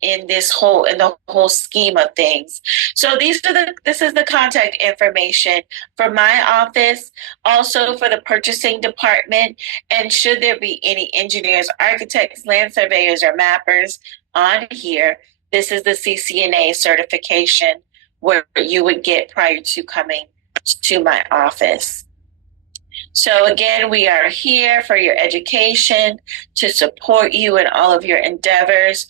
in the whole scheme of things. So this is the contact information for my office, also for the purchasing department, and should there be any engineers, architects, land surveyors, or mappers on here, this is the CCNA certification where you would get prior to coming to my office. So again, we are here for your education, to support you in all of your endeavors.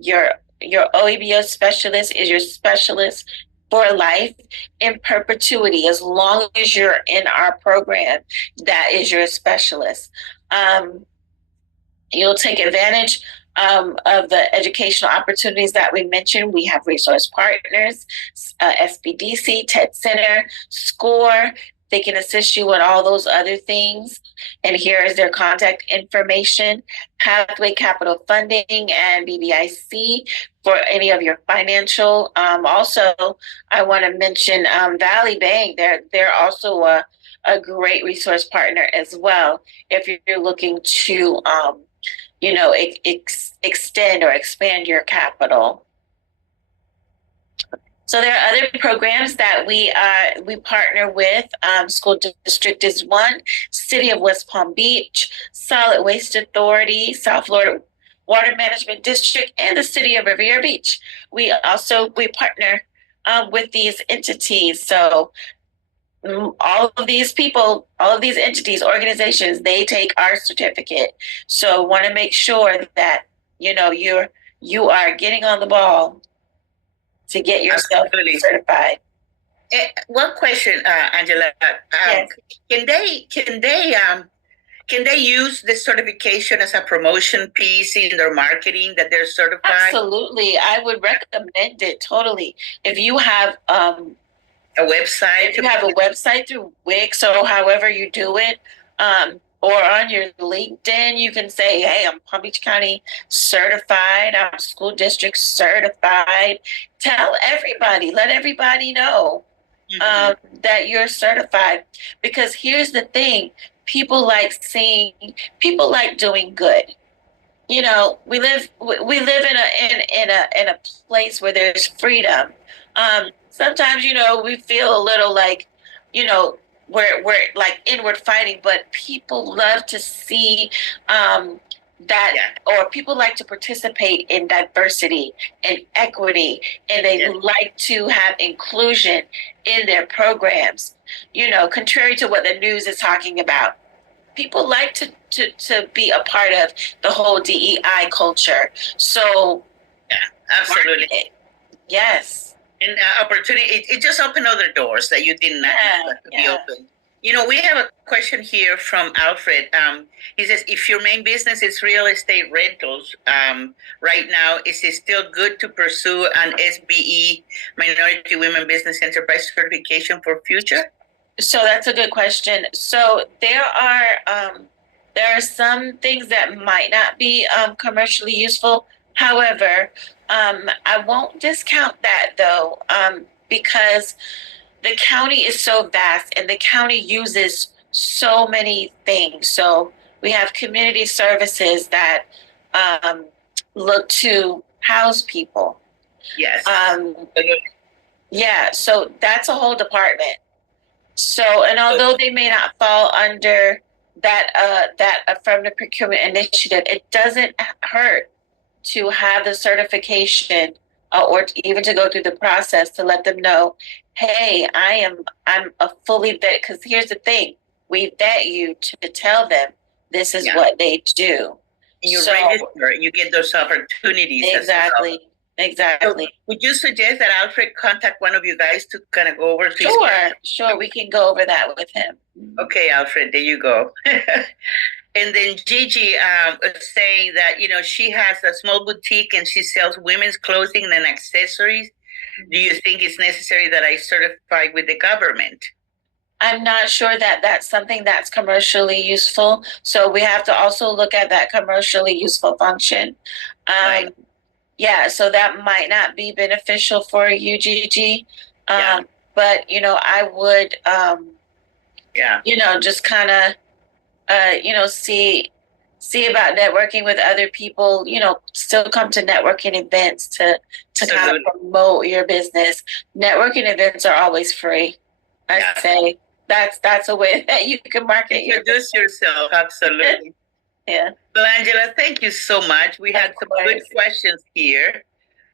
Your OEBO specialist is your specialist for life in perpetuity. As long as you're in our program, that is your specialist. You'll take advantage of the educational opportunities that we mentioned. We have resource partners, SBDC, TED Center, SCORE. They can assist you with all those other things. And here is their contact information: Pathway Capital Funding and BBIC for any of your financial. Also, I want to mention Valley Bank. They're also a great resource partner as well, if you're looking to extend or expand your capital. So there are other programs that we partner with. School District is one, City of West Palm Beach, Solid Waste Authority, South Florida Water Management District, and the City of Riviera Beach. We partner with these entities. So all of these people, all of these entities, organizations, they take our certificate. So want to make sure that you are getting on the ball to get yourself Absolutely. certified. One question, Angela. Yes. Can they use this certification as a promotion piece in their marketing that they're certified? Absolutely. I would recommend it totally. If you have a website, if you have a website through Wix or however you do it, or on your LinkedIn, you can say, hey, I'm Palm Beach County certified, I'm school district certified. Tell everybody, let everybody know that you're certified. Because here's the thing, people like doing good. We live in a place where there's freedom. Sometimes we feel a little like we're like inward fighting, but people love to see that, or people like to participate in diversity and equity, and they like to have inclusion in their programs, contrary to what the news is talking about. People like to be a part of the whole DEI culture. So, absolutely. Yes. And opportunity, it just opened other doors that you didn't expect to be open. We have a question here from Alfred. He says, if your main business is real estate rentals, right now, is it still good to pursue an SBE, Minority Women Business Enterprise certification for future? So that's a good question. So there are some things that might not be commercially useful. However, I won't discount that though, because the county is so vast and the county uses so many things. So we have community services that look to house people. Yes. Yeah, so that's a whole department. So, and although they may not fall under that affirmative procurement initiative, it doesn't hurt to have the certification, or even to go through the process to let them know, hey, I'm a fully vet. Because here's the thing, we vet you to tell them this is what they do. And you register, you get those opportunities. Exactly. Exactly. So would you suggest that Alfred contact one of you guys to kind of go over to Sure, we can go over that with him. Okay, Alfred, there you go. And then Gigi is saying that, she has a small boutique and she sells women's clothing and accessories. Do you think it's necessary that I certify with the government? I'm not sure that that's something that's commercially useful. So we have to also look at that commercially useful function. Right. Yeah, so that might not be beneficial for you, Gigi. But, I would, just kind of, see about networking with other people, still come to networking events to kind of promote your business. Networking events are always free. I say that's a way that you can market introduce yourself. Absolutely. Yeah. Well, Angela, thank you so much. We had some good questions here.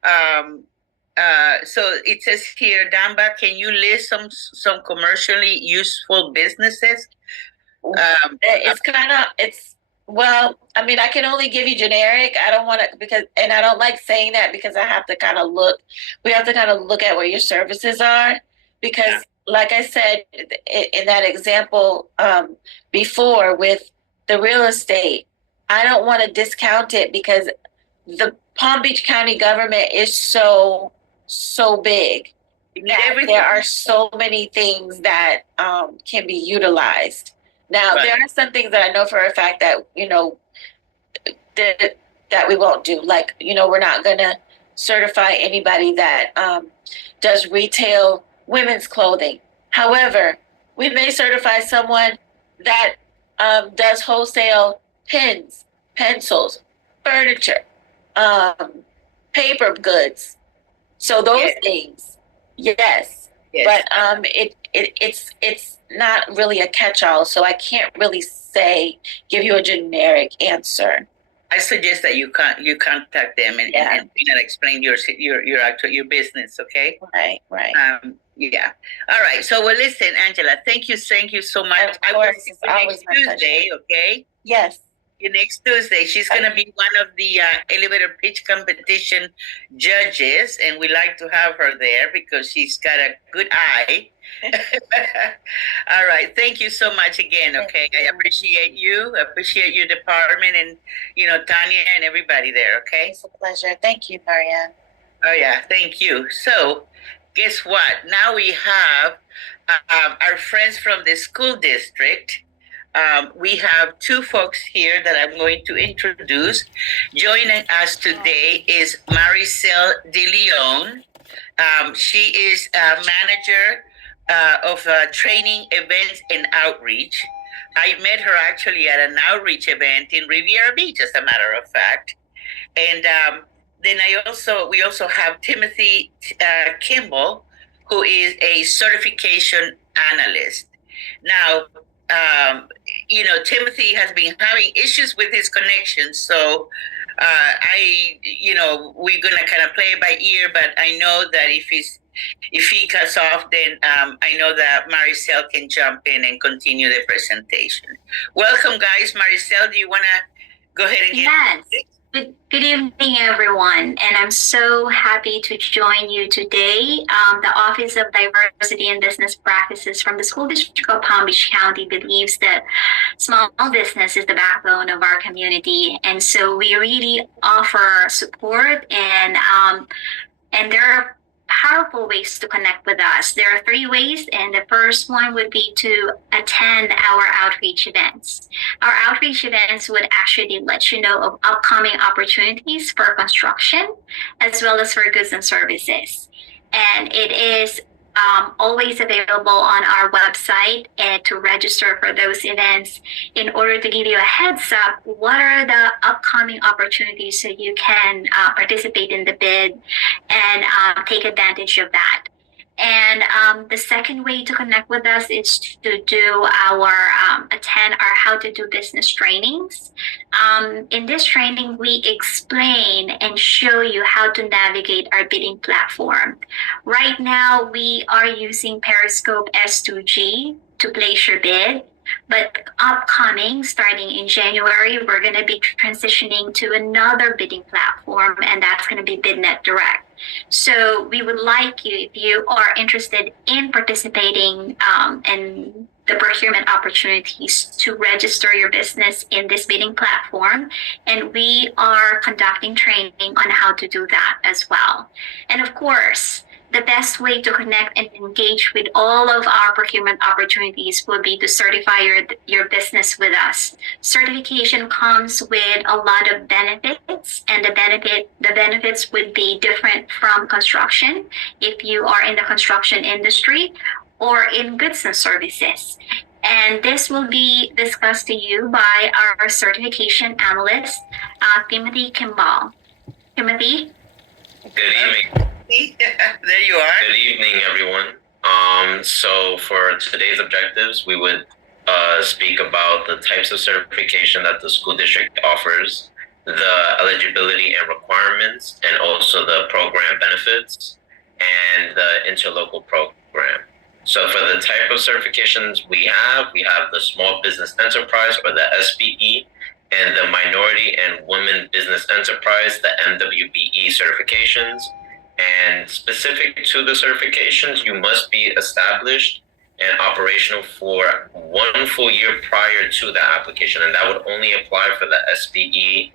So it says here, Damba, can you list some commercially useful businesses? Well, I mean, I can only give you generic. I don't want to, and I don't like saying that because we have to kind of look at what your services are, because like I said, in that example before with the real estate, I don't want to discount it because the Palm Beach County government is so big. There are so many things that can be utilized. Now, there are some things that I know for a fact that, that we won't do. Like, we're not going to certify anybody that does retail women's clothing. However, we may certify someone that does wholesale pens, pencils, furniture, paper goods. So those things, yes. But it's not really a catch-all, so I can't really give you a generic answer. I suggest that you contact them and explain your business. Okay. Right. Yeah. All right. So, well, listen, Angela, thank you so much. Of course, it's I will always see my you pleasure. next Tuesday. Okay. Yes. Next Tuesday. She's going to be one of the elevator pitch competition judges, and we like to have her there because she's got a good eye. All right. Thank you so much again. Okay. I appreciate you. Appreciate your department and, Tanya and everybody there. Okay. It's a pleasure. Thank you, Marianne. Oh, yeah. Thank you. So, guess what? Now we have our friends from the school district. We have two folks here that I'm going to introduce. Joining us today is Maricel De Leon. She is a manager of training, events, and outreach. I met her actually at an outreach event in Riviera Beach, as a matter of fact. And then we also have Timothy Kimball, who is a certification analyst. Now, Timothy has been having issues with his connection, so we're gonna kind of play it by ear. But I know that if he cuts off, then I know that Maricel can jump in and continue the presentation. Welcome, guys. Maricel, do you want to go ahead and get Yes. Good evening, everyone, and I'm so happy to join you today. The Office of Diversity and Business Practices from the School District of Palm Beach County believes that small business is the backbone of our community, and so we really offer support and there are powerful ways to connect with us. There are 3 ways, and the first one would be to attend our outreach events. Our outreach events would actually let you know of upcoming opportunities for construction as well as for goods and services. And it is always available on our website and to register for those events in order to give you a heads up what are the upcoming opportunities so you can participate in the bid and take advantage of that. And the second way to connect with us is to do attend our how to do business trainings. In this training, we explain and show you how to navigate our bidding platform. Right now, we are using Periscope S2G to place your bid. But upcoming, starting in January, we're going to be transitioning to another bidding platform, and that's going to be BidNet Direct. So we would like you, if you are interested in participating in the procurement opportunities, to register your business in this bidding platform. And we are conducting training on how to do that as well. And of course, the best way to connect and engage with all of our procurement opportunities would be to certify your business with us. Certification comes with a lot of benefits, and the benefits would be different from construction if you are in the construction industry or in goods and services. And this will be discussed to you by our certification analyst, Timothy Kimball. Timothy? Good evening. There you are. Good evening, everyone. So for today's objectives, we would speak about the types of certification that the school district offers, the eligibility and requirements, and also the program benefits and the interlocal program. So for the type of certifications we have the Small Business Enterprise, or the SBE, and the Minority and Women Business Enterprise, the MWBE certifications. And specific to the certifications, you must be established and operational for 1 full year prior to the application, and that would only apply for the SBE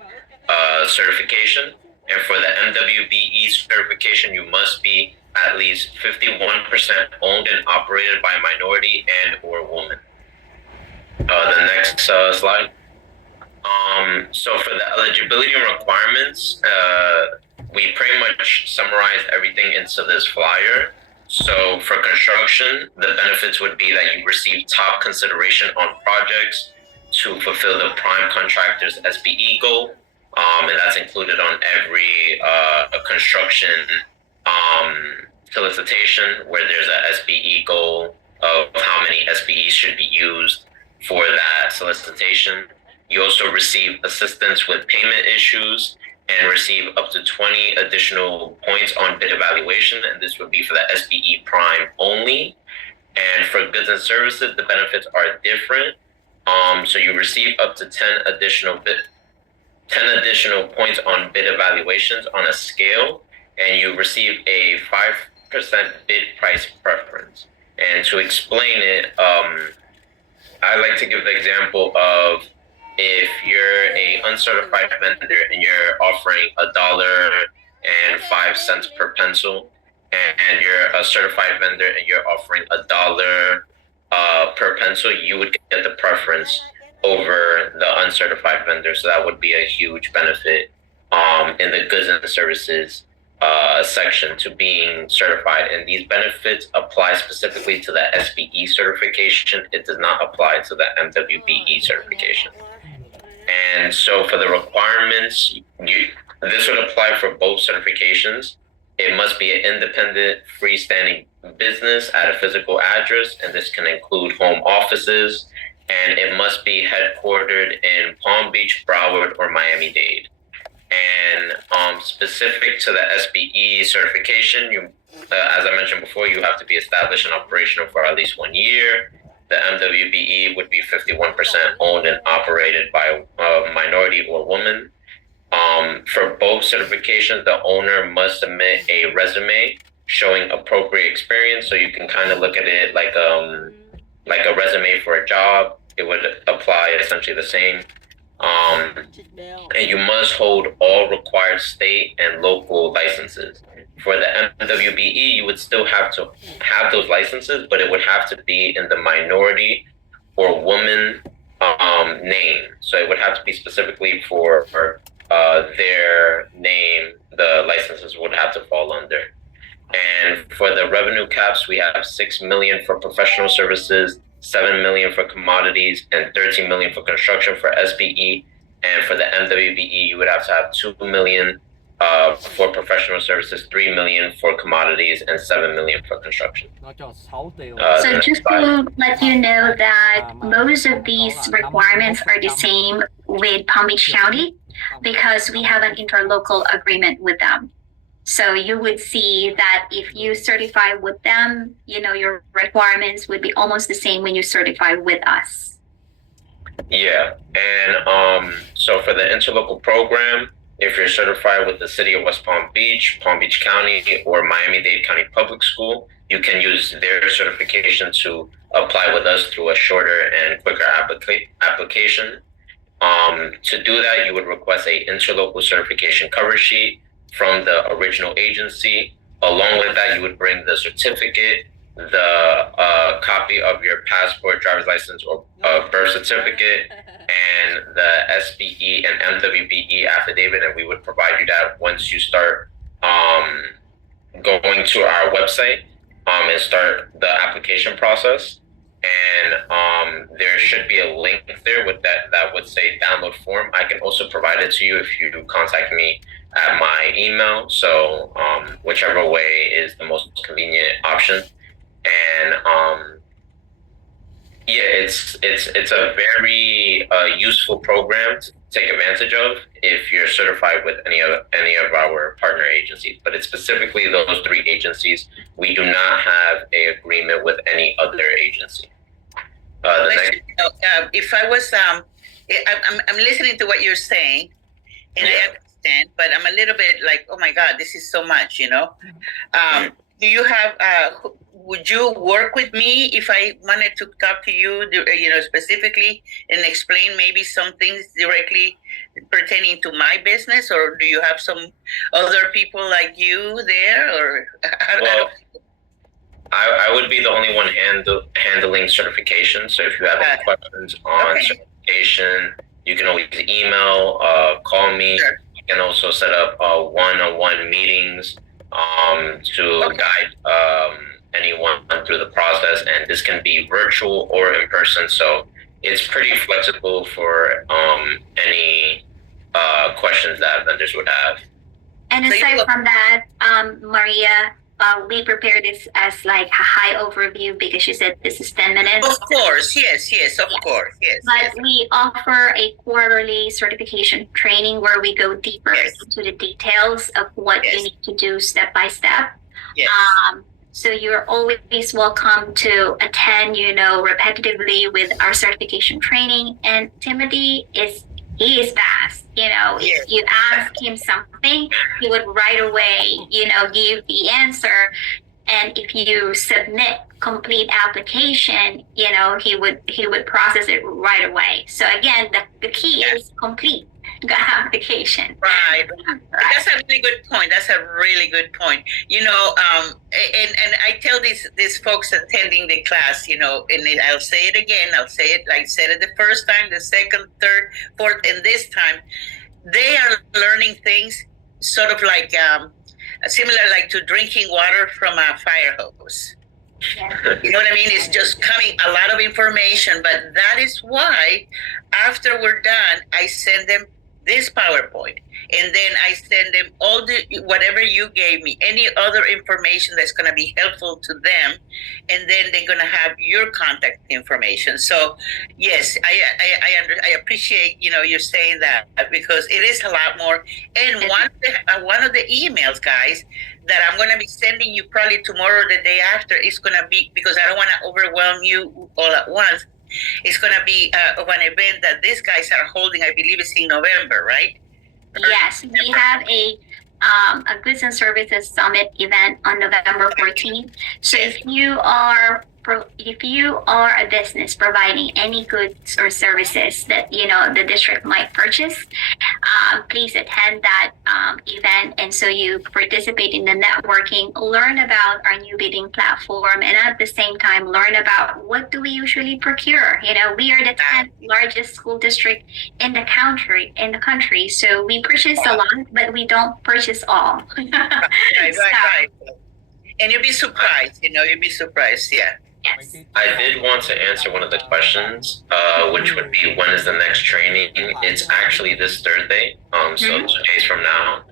certification. And for the MWBE certification, you must be at least 51% owned and operated by a minority and or woman. The next slide. So for the eligibility and requirements, we pretty much summarized everything into this flyer. So for construction, the benefits would be that you receive top consideration on projects to fulfill the prime contractor's SBE goal. And that's included on every construction solicitation where there's a SBE goal of how many SBEs should be used for that solicitation. You also receive assistance with payment issues and receive up to 20 additional points on bid evaluation, and this would be for the SBE Prime only. And for goods and services, the benefits are different. So you receive up to 10 additional points on bid evaluations on a scale, and you receive a 5% bid price preference. And to explain it, I like to give the example of if you're a uncertified vendor and you're offering $1.05 per pencil, and you're a certified vendor and you're offering $1 per pencil, you would get the preference over the uncertified vendor. So that would be a huge benefit in the goods and services section to being certified. And these benefits apply specifically to the SBE certification. It does not apply to the MWBE certification. And so for the requirements, this would apply for both certifications. It must be an independent, freestanding business at a physical address, and this can include home offices, and it must be headquartered in Palm Beach, Broward, or Miami-Dade. And specific to the SBE certification, as I mentioned before, you have to be established and operational for at least 1 year. The MWBE would be 51% owned and operated by a minority or woman. For both certifications, the owner must submit a resume showing appropriate experience. So you can kind of look at it like a resume for a job. It would apply essentially the same. And you must hold all required state and local licenses. For the MWBE, you would still have to have those licenses, but it would have to be in the minority or woman name. So it would have to be specifically for their name, the licenses would have to fall under. And for the revenue caps, we have 6 million for professional services, 7 million for commodities, and 13 million for construction for SBE. And for the MWBE, you would have to have 2 million for professional services, 3 million for commodities, and 7 million for construction. So just to let you know that most of these requirements are the same with Palm Beach County because we have an interlocal agreement with them. So you would see that if you certify with them, your requirements would be almost the same when you certify with us. Yeah, and so for the interlocal program, if you're certified with the City of West Palm Beach County, or Miami-Dade County Public School, you can use their certification to apply with us through a shorter and quicker application. To do that, you would request a interlocal certification cover sheet from the original agency. Along with that, you would bring the certificate, the copy of your passport, driver's license, or birth certificate, and the SBE and MWBE affidavit, and we would provide you that once you start going to our website and start the application process. And there should be a link there with that would say download form. I can also provide it to you if you contact me at my email. So whichever way is the most convenient option. And it's a very useful program to take advantage of if you're certified with any of our partner agencies. But it's specifically those 3 agencies. We do not have an agreement with any other agency. If I was, I'm listening to what you're saying, and I understand, but I'm a little bit like, oh my God, this is so much, Do you have? Would you work with me if I wanted to talk to you, specifically and explain maybe some things directly pertaining to my business, or do you have some other people like you there, or? I would be the only one handling certification. So if you have any questions on certification, you can always email, call me. Sure. You can also set up one-on-one meetings to guide anyone through the process. And this can be virtual or in person. So it's pretty flexible for any questions that vendors would have. And aside from that, Maria, we prepare this as like a high overview because you said this is 10 minutes. Of course, yes, of course, yes. But we offer a quarterly certification training where we go deeper into the details of what you need to do step by step. Yes. So you're always welcome to attend, repetitively with our certification training. And Timothy he is fast. If you ask him something, he would right away, give the answer. And if you submit complete application, he would process it right away. So again, the key is complete application. Right. That's a really good point. And I tell these folks attending the class, and I'll say it again. I'll say it like I said it the first time, the second, third, fourth, and this time, they are learning things sort of like similar like to drinking water from a fire hose. Yeah. You know what I mean? It's just coming a lot of information, but that is why after we're done, I send them this PowerPoint, and then I send them all the whatever you gave me, any other information that's going to be helpful to them, and then they're going to have your contact information. So, yes, I appreciate you're saying that because it is a lot more. And one of the emails, guys, that I'm going to be sending you probably tomorrow or the day after is going to be, because I don't want to overwhelm you all at once. It's going to be an event that these guys are holding. I believe it's in November, right? Yes, we have a goods and services summit event on November 14th. So if you are a business providing any goods or services that the district might purchase, please attend that event. And so you participate in the networking, learn about our new bidding platform, and at the same time learn about what do we usually procure. We are the 10th largest school district in the country. So we purchase a lot, but we don't purchase all. Right. And you'll be surprised. Yeah. Yes. I did want to answer one of the questions, which would be when is the next training? It's actually this Thursday, so 2 days from now,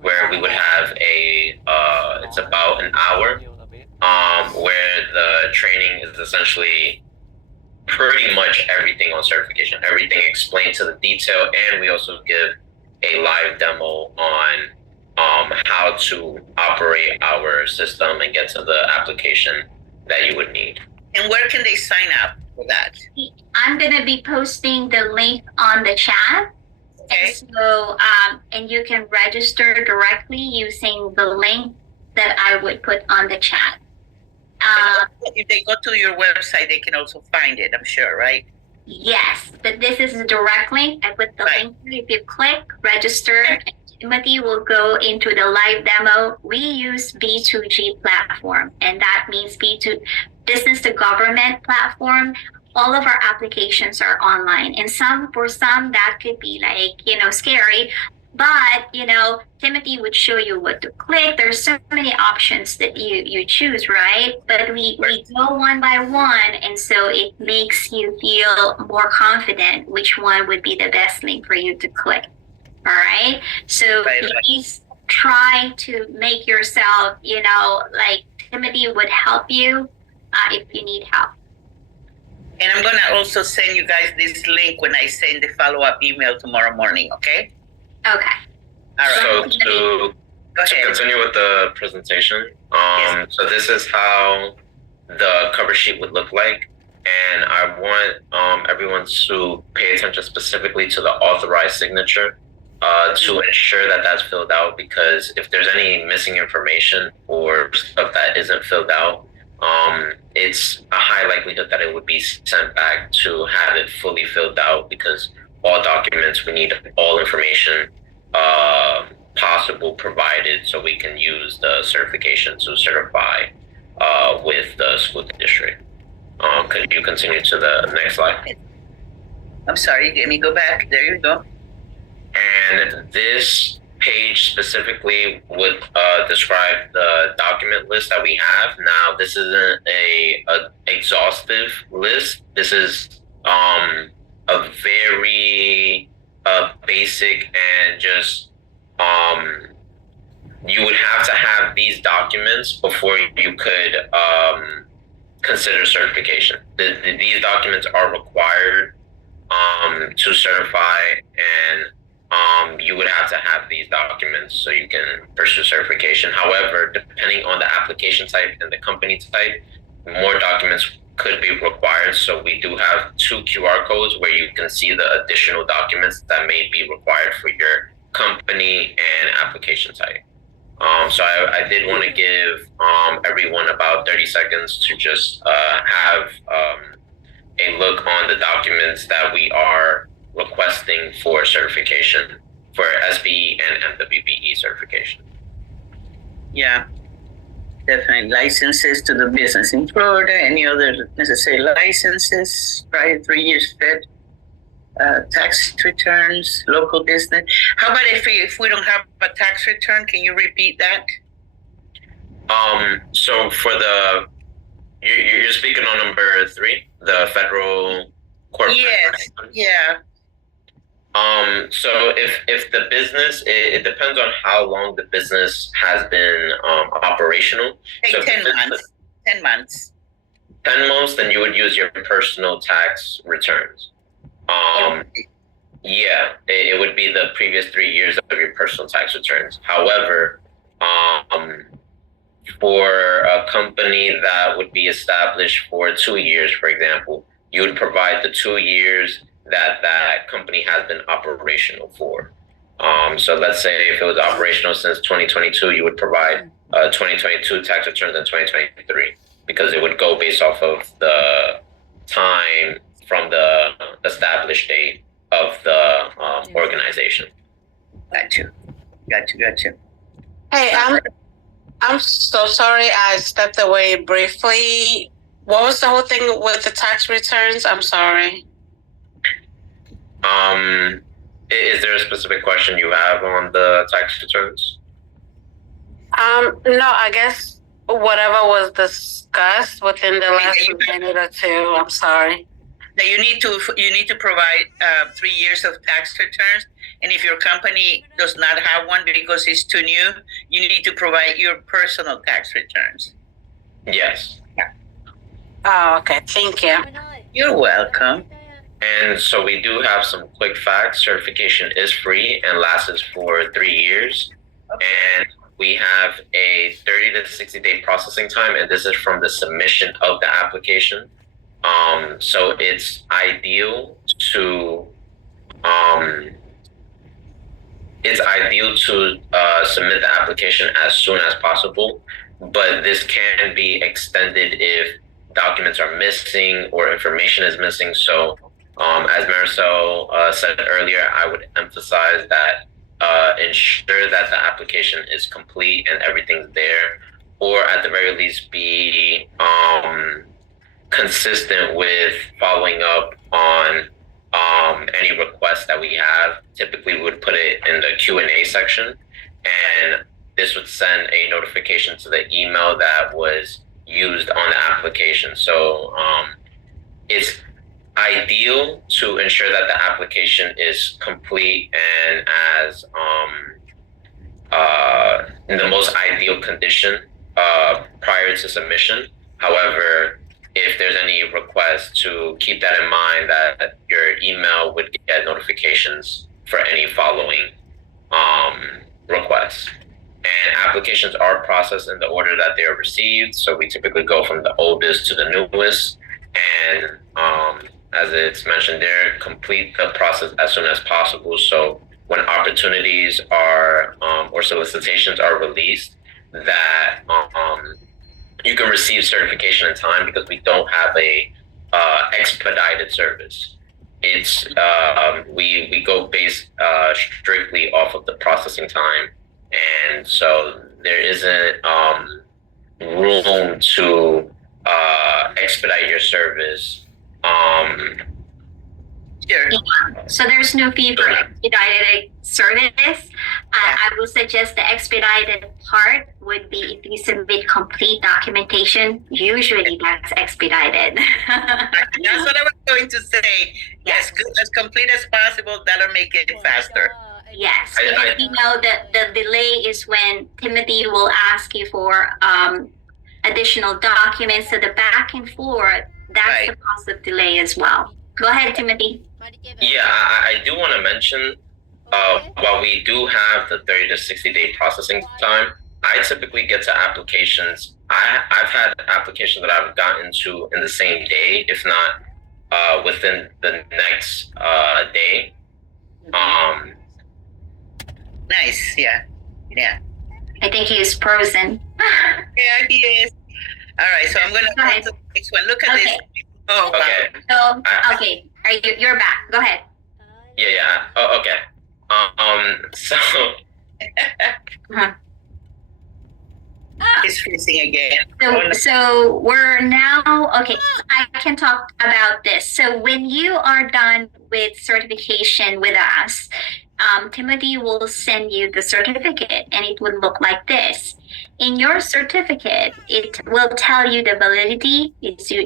where we would have it's about an hour, where the training is essentially pretty much everything on certification, everything explained to the detail, and we also give a live demo on how to operate our system and get to the application that you would need. And where can they sign up for that? I'm going to be posting the link on the chat. Okay. And so, and you can register directly using the link that I would put on the chat. If they go to your website, they can also find it, I'm sure, right? Yes, but this is a direct link. I put the link. If you click register, Timothy will go into the live demo. We use B2G platform, and that means business to government platform. All of our applications are online, and for some that could be like, scary, but Timothy would show you what to click. There's so many options that you choose, right? But we go one by one, and so it makes you feel more confident which one would be the best link for you to click. All right. So please try to make yourself, like Timothy would help you if you need help. And I'm going to also send you guys this link when I send the follow-up email tomorrow morning, okay? Okay. All right. So to continue with the presentation, so this is how the cover sheet would look like. And I want everyone to pay attention specifically to the authorized signature. To ensure that that's filled out, because if there's any missing information or stuff that isn't filled out, it's a high likelihood that it would be sent back to have it fully filled out, because all documents, we need all information possible provided so we can use the certification to certify with the school district. Could you continue to the next slide? I'm sorry, let me go back. There you go. And this page specifically would describe the document list that we have. Now, this isn't a exhaustive list. This is a very basic and just you would have to have these documents before you could consider certification. These documents are required to certify, and you would have to have these documents so you can pursue certification. However, depending on the application type and the company type, more documents could be required. So we do have 2 QR codes where you can see the additional documents that may be required for your company and application type. So I did want to give everyone about 30 seconds to just have a look on the documents that we are requesting for certification for SBE and MWBE certification. Yeah, definitely. Licenses to do business in Florida, any other necessary licenses, prior 3 years Fed, tax returns, local business. How about if we don't have a tax return, can you repeat that? So for you're speaking on number 3, the federal corporate. Yes, yeah. So if the business, it depends on how long the business has been operational. Hey, so 10 months. 10 months. 10 months, then you would use your personal tax returns. Yeah, it would be the previous 3 years of your personal tax returns. However, for a company that would be established for 2 years, for example, you would provide the 2 years that company has been operational for. So let's say if it was operational since 2022, you would provide 2022 tax returns in 2023, because it would go based off of the time from the established date of the organization. Gotcha. Hey, I'm so sorry I stepped away briefly. What was the whole thing with the tax returns? I'm sorry. Is there a specific question you have on the tax returns? No, I guess whatever was discussed within the last minute or two. I'm sorry. That you need to provide 3 years of tax returns, and if your company does not have one because it's too new, you need to provide your personal tax returns. Yes. Yeah. Oh, okay. Thank you. You're welcome. And so we do have some quick facts. Certification is free and lasts for 3 years. Okay. And we have a 30 to 60 day processing time, and this is from the submission of the application. So it's ideal to submit the application as soon as possible, but this can be extended if documents are missing or information is missing. So as Maricel said earlier, I would emphasize that ensure that the application is complete and everything's there, or at the very least be consistent with following up on any requests that we have. Typically, we would put it in the Q&A section, and this would send a notification to the email that was used on the application. So it's ideal to ensure that the application is complete and as in the most ideal condition prior to submission. However, if there's any request, to keep that in mind, that your email would get notifications for any following requests. And applications are processed in the order that they are received. So we typically go from the oldest to the newest. And as it's mentioned there, complete the process as soon as possible. So when opportunities are or solicitations are released, that you can receive certification in time, because we don't have a expedited service. It's we go based strictly off of the processing time, and so there isn't room to expedite your service. Sure. So there's no fee for expedited service. I will suggest the expedited part would be if you submit complete documentation. Usually that's expedited. That's what I was going to say. Yes, good, as complete as possible. That'll make it faster. Yes, because you know that the delay is when Timothy will ask you for additional documents. So the back and forth, that's the cause of delay as well. Go ahead, Timothy. Yeah, I do want to mention, while we do have the 30 to 60-day processing time, I typically get to applications. I've had applications that I've gotten to in the same day, if not within the next day. Nice. Yeah. Yeah. I think he is frozen. Yeah, he is. All right. So I'm going to go to the next one. Look at this. Oh, Okay. wow. So, okay. You're back. Go ahead. Yeah. Oh, okay. So. It's freezing again. So we're now, okay, I can talk about this. So when you are done with certification with us, Timothy will send you the certificate and it would look like this. In your certificate, it will tell you the validity. It's, 3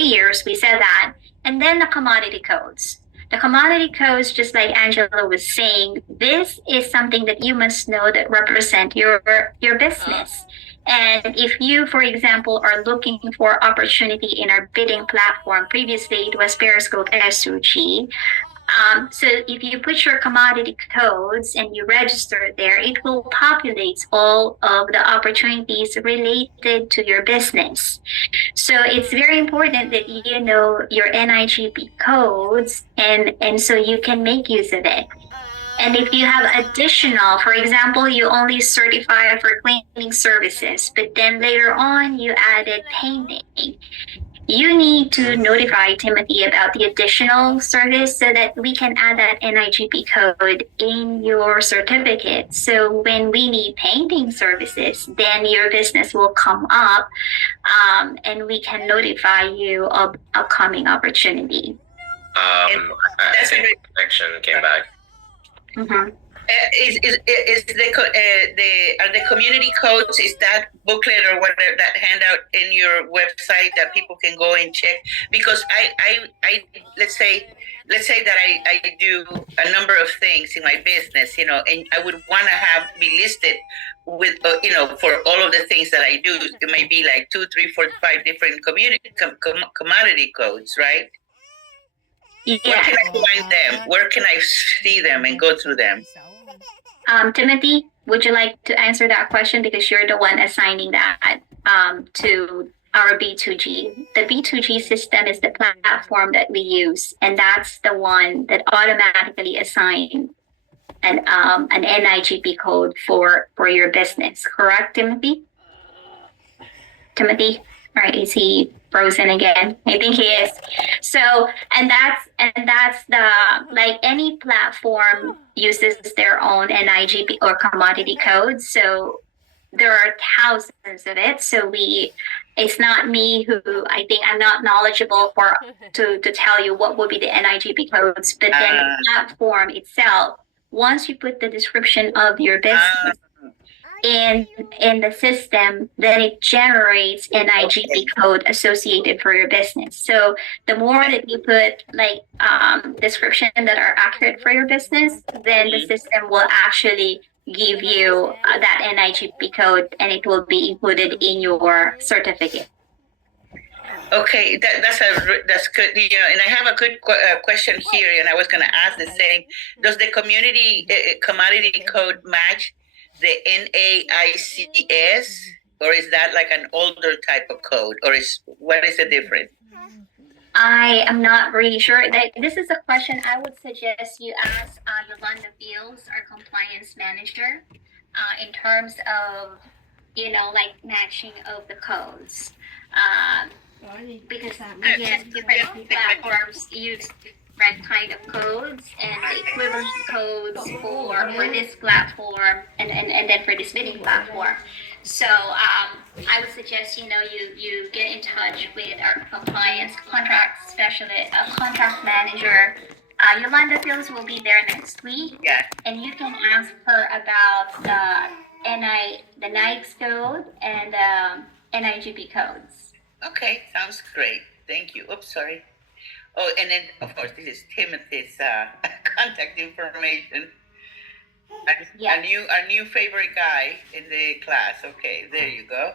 years, we said that. And then the commodity codes. The commodity codes, just like Angela was saying, this is something that you must know that represent your business. And if you, for example, are looking for opportunity in our bidding platform, previously it was Periscope SUG. So if you put your commodity codes and you register there, it will populate all of the opportunities related to your business. So it's very important that you know your NIGP codes and so you can make use of it. And if you have additional, for example, you only certify for cleaning services, but then later on you added painting, you need to notify Timothy about the additional service so that we can add that NIGP code in your certificate. So when we need painting services, then your business will come up and we can notify you of upcoming opportunity. That's a great connection came back. Mm-hmm. Is the community codes, is that booklet or whatever, that handout in your website that people can go and check? Because I let's say that I do a number of things in my business, and I would want to have be listed with for all of the things that I do. It might be like 2, 3, 4, 5 different commodity codes, right? Yeah. Where can I find them? Where can I see them and go through them? Timothy, would you like to answer that question, because you're the one assigning that to our B2G? The B2G system is the platform that we use, and that's the one that automatically assigns an NIGP code for your business. Correct, Timothy? Timothy? All right, is he frozen again? I think he is. So, and that's the, like, any platform uses their own NIGP or commodity codes. So there are thousands of it. So it's not me who, I think I'm not knowledgeable to tell you what would be the NIGP codes, but then the platform itself, once you put the description of your business in the system, then it generates an NIGP code associated for your business. So the more that you put like description that are accurate for your business, then the system will actually give you that NIGP code, and it will be included in your certificate. Okay, that's good. And I have a good question here, and I was going to ask the same. Does the community commodity code match the NAICS, or is that like an older type of code, or what is the difference? I am not really sure. This is a question I would suggest you ask Yolanda Fields, our compliance manager, in terms of, like matching of the codes. Because again, different platforms use different kind of codes, and the equivalent codes for this platform and then for this bidding platform. So I would suggest you get in touch with our compliance contract specialist, contract manager. Yolanda Fields will be there next week. Yeah. And you can ask her about the NICE code and NIGP codes. Okay, sounds great. Thank you. Oops, sorry. Oh, and then, of course, this is Timothy's contact information. Yes. Our new favorite guy in the class. Okay, there you go.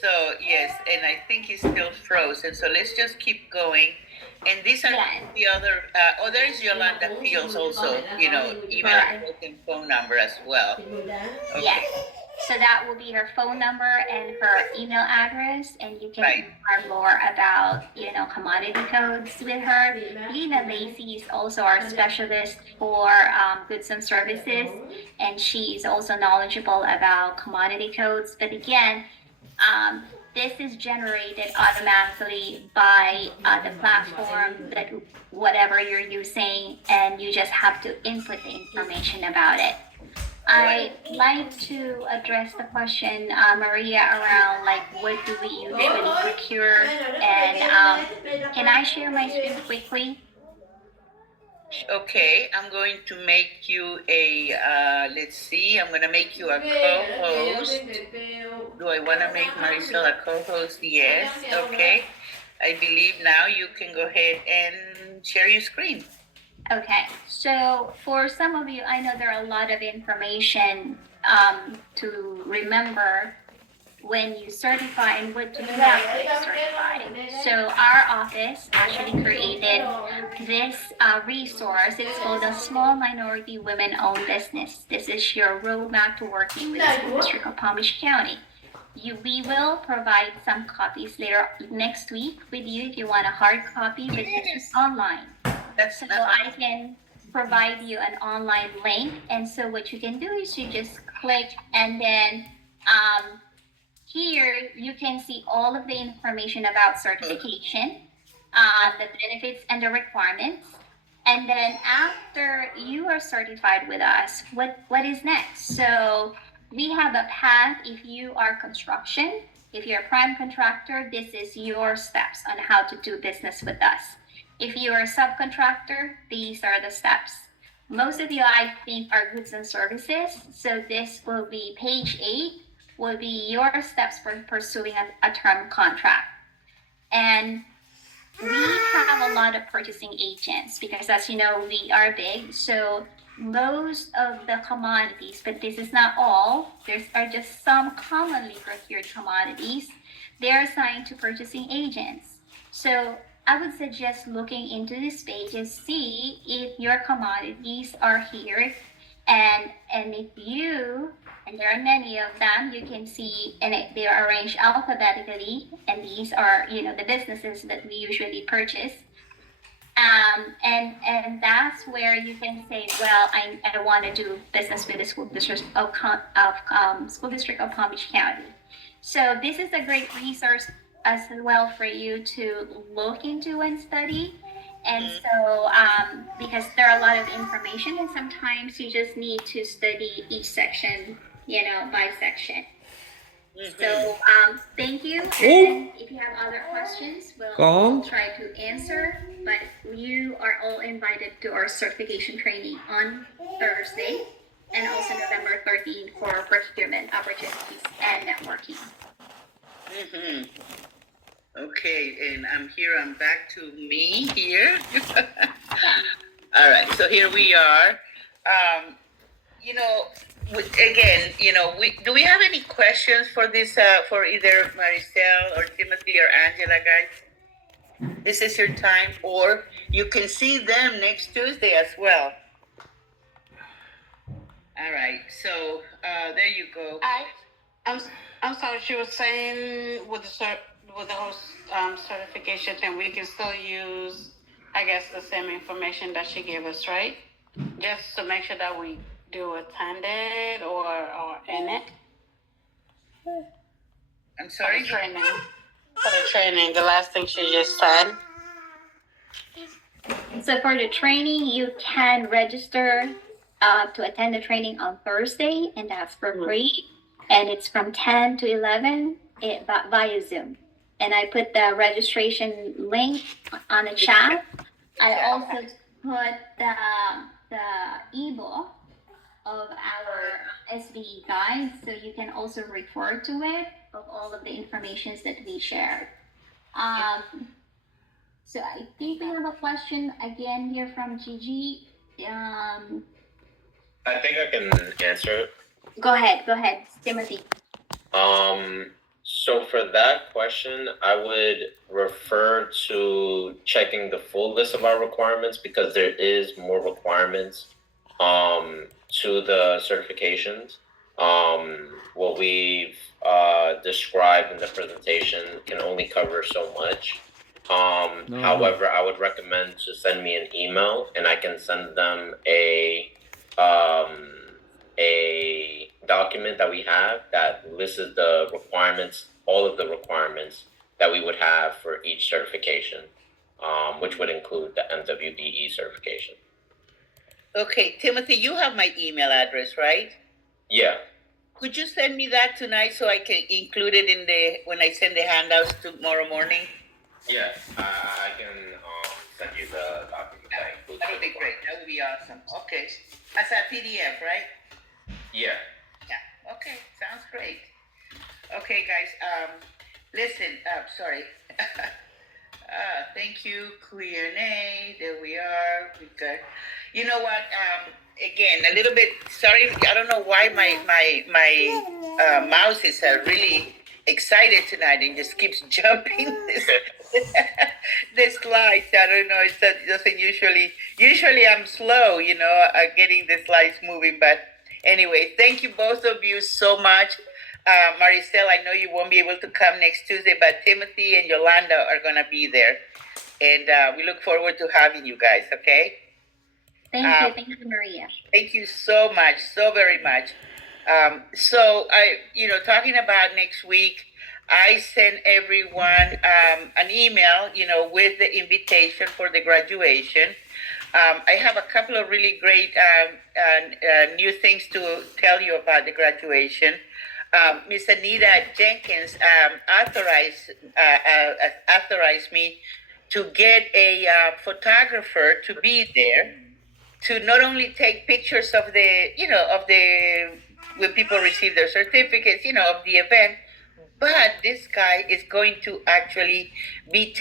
So yes, and I think he's still frozen. So let's just keep going. And these are the other. There is Yolanda Fields also. Email address and phone number as well. Okay. Yes. So that will be her phone number and her email address, and you can inquire more about, commodity codes with her. Lena Lacey is also our specialist for goods and services, and she is also knowledgeable about commodity codes. But again, this is generated automatically by the platform that whatever you're using, and you just have to input the information about it. I'd like to address the question, Maria, around what do we usually procure, and can I share my screen quickly? Okay, I'm going to make you let's see, I'm going to make you a co-host. Do I want to make Marisol a co-host? Yes, okay. I believe now you can go ahead and share your screen. Okay, so for some of you, I know there are a lot of information to remember when you certify and what to do after you certify. So our office actually created this resource. It's called a Small Minority Women-Owned Business. This is your roadmap to working with the School District of Palm Beach County. We will provide some copies later next week with you if you want a hard copy, but this is online. So I can provide you an online link, and so what you can do is you just click, and then here you can see all of the information about certification, the benefits and the requirements. And then after you are certified with us, what is next? So we have a path. If you are construction, if you're a prime contractor, this is your steps on how to do business with us. If you are a subcontractor, these are the steps. Most of you, I think, are goods and services. So this will be page 8, will be your steps for pursuing a term contract. And we have a lot of purchasing agents because, as you know, we are big. So most of the commodities, but this is not all, there are just some commonly procured commodities, they're assigned to purchasing agents. So I would suggest looking into this page and see if your commodities are here, and if you, and there are many of them, you can see, and they are arranged alphabetically, and these are the businesses that we usually purchase. And that's where you can say, well, I want to do business with the School District of Palm Beach County. So this is a great resource as well for you to look into and study. And so, because there are a lot of information, and sometimes you just need to study each section, by section. So, thank you. And if you have other questions, we'll try to answer. But you are all invited to our certification training on Thursday, and also November 13th for procurement opportunities and networking. Okay, and I'm back to me here. All right, so here we are. Again, do we have any questions for this, for either Maricel or Timothy or Angela, guys? This is your time, or you can see them next Tuesday as well. All right, so there you go. I'm sorry. She was saying with the whole certification thing, we can still use, I guess, the same information that she gave us, right? Just to make sure that we do attend it or in it. I'm sorry. For the training, the last thing she just said. So for the training, you can register to attend the training on Thursday, and that's for free. And it's from 10 to 11 via Zoom. And I put the registration link on the chat. I also put the ebook of our SBE guide, so you can also refer to it, of all of the information that we shared. So I think we have a question again here from Gigi. I think I can answer it. Go ahead, Timothy. So for that question, I would refer to checking the full list of our requirements because there is more requirements to the certifications. What we've described in the presentation can only cover so much. However, I would recommend to send me an email and I can send them a document that we have that lists the requirements, all of the requirements that we would have for each certification, which would include the MWBE certification. Okay, Timothy, you have my email address, right? Yeah. Could you send me that tonight so I can include it in when I send the handouts tomorrow morning? Yeah, I can send you the document that includes. That would be great. That would be awesome. Okay, as a PDF, right? Yeah. Yeah. Okay, sounds great. Okay, guys. Listen. Sorry. Thank you, Q&A. There we are. We got. You know what? Again, a little bit. Sorry, I don't know why my mouse is really excited tonight and just keeps jumping the slides. I don't know. It doesn't usually. Usually, I'm slow. Getting the slides moving. But anyway, thank you both of you so much. Maricel, I know you won't be able to come next Tuesday, but Timothy and Yolanda are going to be there. And we look forward to having you guys, okay? Thank you, Maria. Thank you so much, so very much. Talking about next week, I sent everyone an email, with the invitation for the graduation. I have a couple of really great new things to tell you about the graduation. Miss Anita Jenkins authorized me to get a photographer to be there to not only take pictures of when people receive their certificates, of the event, but this guy is going to actually he's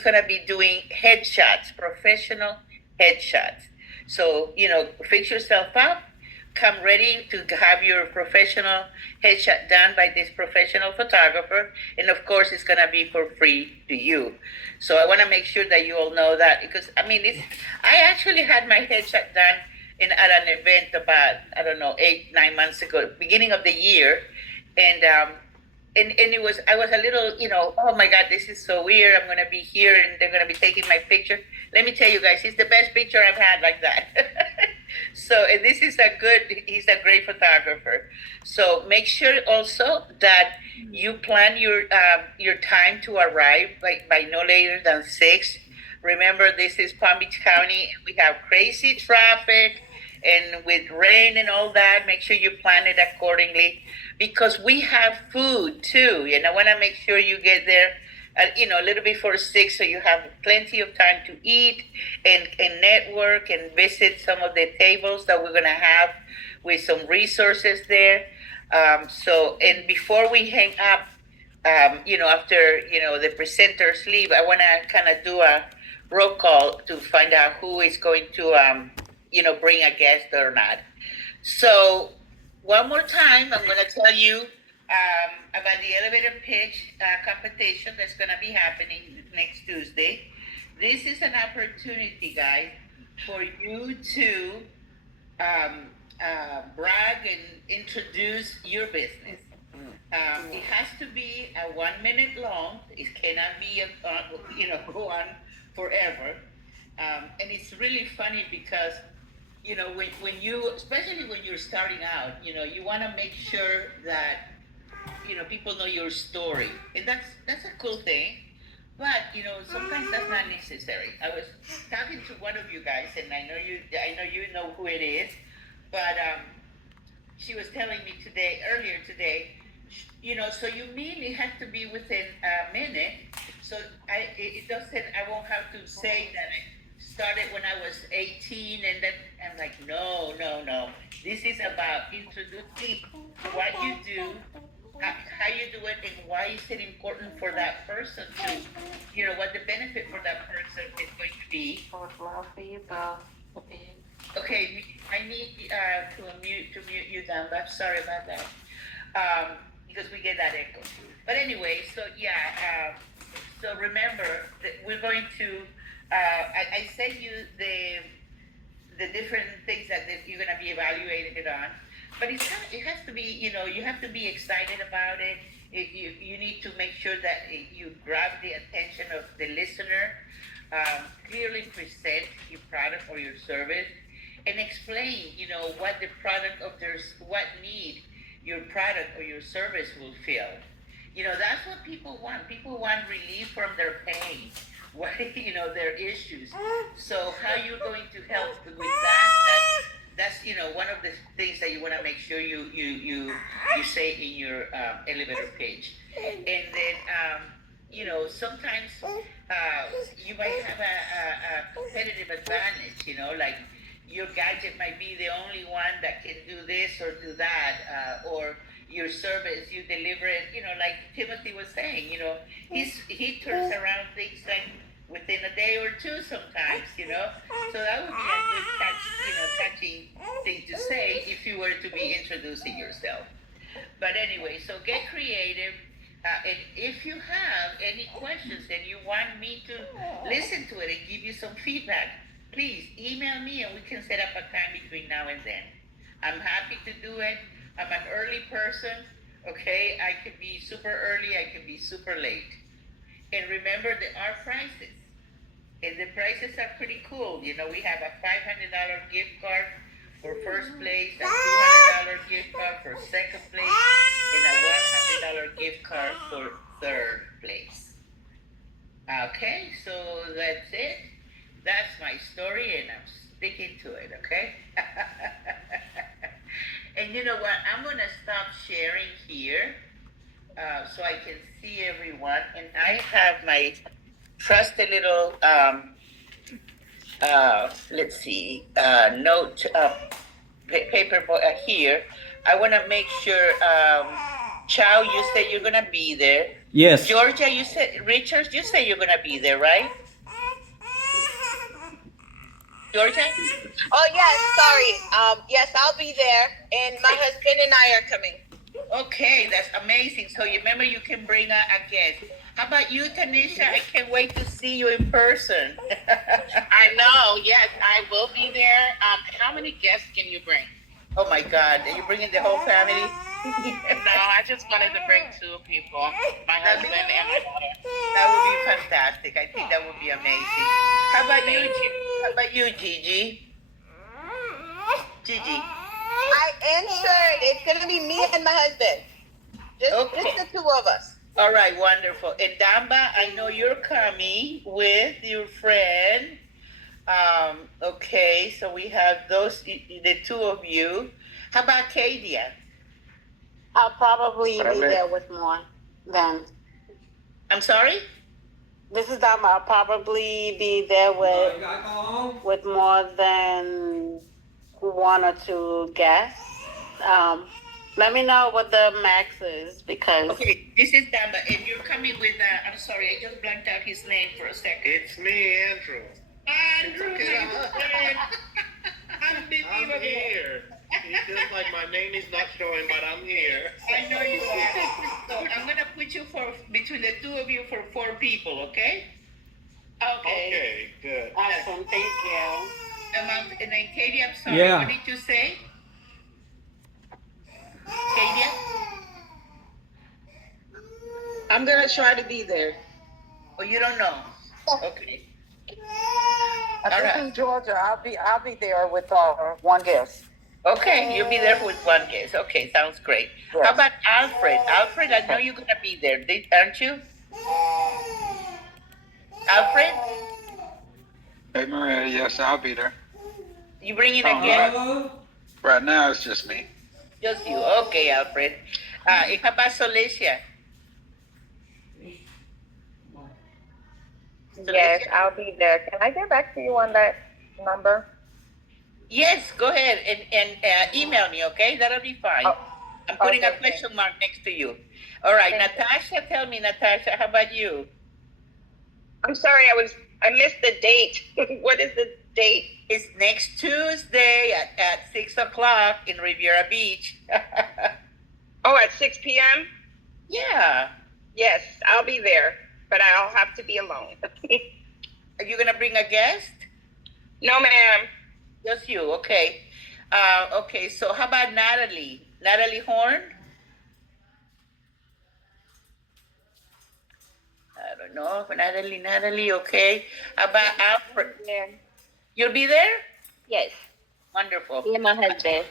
going to be doing headshots, professional headshots. So, fix yourself up, come ready to have your professional headshot done by this professional photographer. And of course, it's going to be for free to you. So I want to make sure that you all know that because, I actually had my headshot done at an event about, 8-9 months ago, beginning of the year. And I was a little, oh my God, this is so weird. I'm going to be here and they're going to be taking my picture. Let me tell you guys, it's the best picture I've had like that. So, and he's a great photographer. So make sure also that you plan your time to arrive by no later than 6. Remember, this is Palm Beach County and we have crazy traffic and with rain and all that. Make sure you plan it accordingly because we have food too. And I want to make sure you get there a little before 6 so you have plenty of time to eat and network and visit some of the tables that we're going to have with some resources there. And before we hang up, after, the presenters leave, I want to kind of do a roll call to find out who is going to, bring a guest or not. So one more time, I'm going to tell you about the elevator pitch competition that's going to be happening next Tuesday. This is an opportunity, guys, for you to brag and introduce your business. It has to be a 1 minute long. It cannot be, go on forever. And it's really funny because, especially when you're starting out, you want to make sure that, people know your story. And that's a cool thing. But, sometimes that's not necessary. I was talking to one of you guys, and I know you know who it is, but she was telling me earlier today, so you mean it has to be within a minute. So I won't have to say that I started when I was 18 and then I'm like, no. This is about introducing what you do, how you do it, and why is it important for that person to, what the benefit for that person is going to be. Okay, I need to mute you down, but I'm sorry about that. Because we get that echo. But anyway, so yeah, so remember that we're going to, I sent you the different things that you're going to be evaluated on. But it has to be, you have to be excited about it. You need to make sure that you grab the attention of the listener, clearly present your product or your service, and explain, what the product of what need your product or your service will fill. That's what people want. People want relief from their pain, what their issues. So how you're going to help with that? That's one of the things that you want to make sure you say in your elevator page. And then sometimes you might have a competitive advantage. Like your gadget might be the only one that can do this or do that, or your service, you deliver it, like Timothy was saying, he turns around things like within a day or two sometimes, so that would be a good touching thing to say if you were to be introducing yourself. But anyway, so get creative. And if you have any questions and you want me to listen to it and give you some feedback, please email me and we can set up a time between now and then. I'm happy to do it. I'm an early person, okay? I can be super early, I can be super late. And remember, there are prices. And the prices are pretty cool. We have a $500 gift card for first place, a $200 gift card for second place, and a $100 gift card for third place. Okay, so that's it. That's my story, and I'm sticking to it, okay? And you know what? I'm going to stop sharing here so I can see everyone. And I have my trusted little, let's see, note paper here. I want to make sure, Chow, you said you're going to be there. Yes. Georgia, you said, Richard, you said you're going to be there, right? Georgia? Oh, yes, sorry. Yes, I'll be there. And my husband and I are coming. Okay, that's amazing. So you remember you can bring a guest. How about you, Tanisha? I can't wait to see you in person. I know. Yes, I will be there. How many guests can you bring? Oh my God, are you bringing the whole family? No, I just wanted to bring 2 people, my husband and my daughter. That would be fantastic. I think that would be amazing. How about you? How about you, Gigi? Gigi. I answered. It's going to be me and my husband. Just the 2 of us. All right, wonderful. And Damba, I know you're coming with your friend. Okay, so we have the 2 of you. How about Kadia? I'll probably be there with more than. I'm sorry? This is Dama. I'll probably be there with more than 1 or 2 guests. Let me know what the max is because. Okay, this is Damba, and you're coming with. I'm sorry, I just blanked out his name for a second. It's me, Andrew. Andrew, I'm here. It's just like my name is not showing, but I'm here. I know you are. So I'm gonna put you between the 2 of you for 4 people, okay? Okay, good. Awesome, thank you. And then Katie, I'm sorry. Yeah. What did you say? Katie? I'm going to try to be there. Oh, you don't know? Okay. This is Georgia. I'll be there with 1 guest. Okay, you'll be there with 1 guest. Okay, sounds great. Yes. How about Alfred? Alfred, I know you're gonna be there, aren't you? Alfred? Hey Maria, yes, I'll be there. You bringing a guest? Right now it's just me. Just you. Okay, Alfred. How about Solicia? Yes, I'll be there. Can I get back to you on that number? Yes, go ahead and email me, okay? That'll be fine. Oh, I'm putting okay. a question mark next to you. All right, Natasha, tell me, Natasha, how about you? I'm sorry, I missed the date. What is the Date? It's next Tuesday at 6 o'clock in Riviera Beach. Oh, at 6 p.m.? Yeah. Yes, I'll be there, but I'll have to be alone. Are you gonna bring a guest? No, ma'am. Just you, okay. Okay, so how about Natalie? Natalie Horn? I don't know. Natalie, okay. How about Alfred? Yeah. You'll be there? Yes. Wonderful. Me and my husband.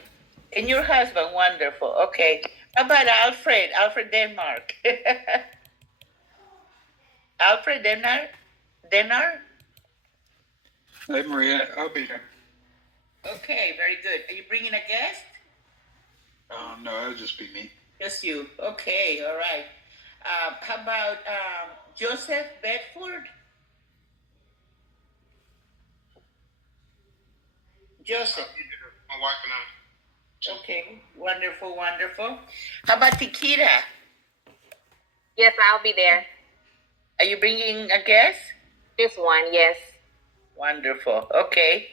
And your husband, wonderful. Okay. How about Alfred? Alfred Denmark. Alfred Denmark? Hey, Maria, I'll be there. Okay, very good. Are you bringing a guest? No, it'll just be me. Just you. Okay, all right. How about Joseph Bedford? Joseph. My wife and I. Okay, wonderful. How about Tikita? Yes, I'll be there. Are you bringing a guest? This one, yes. Wonderful. Okay.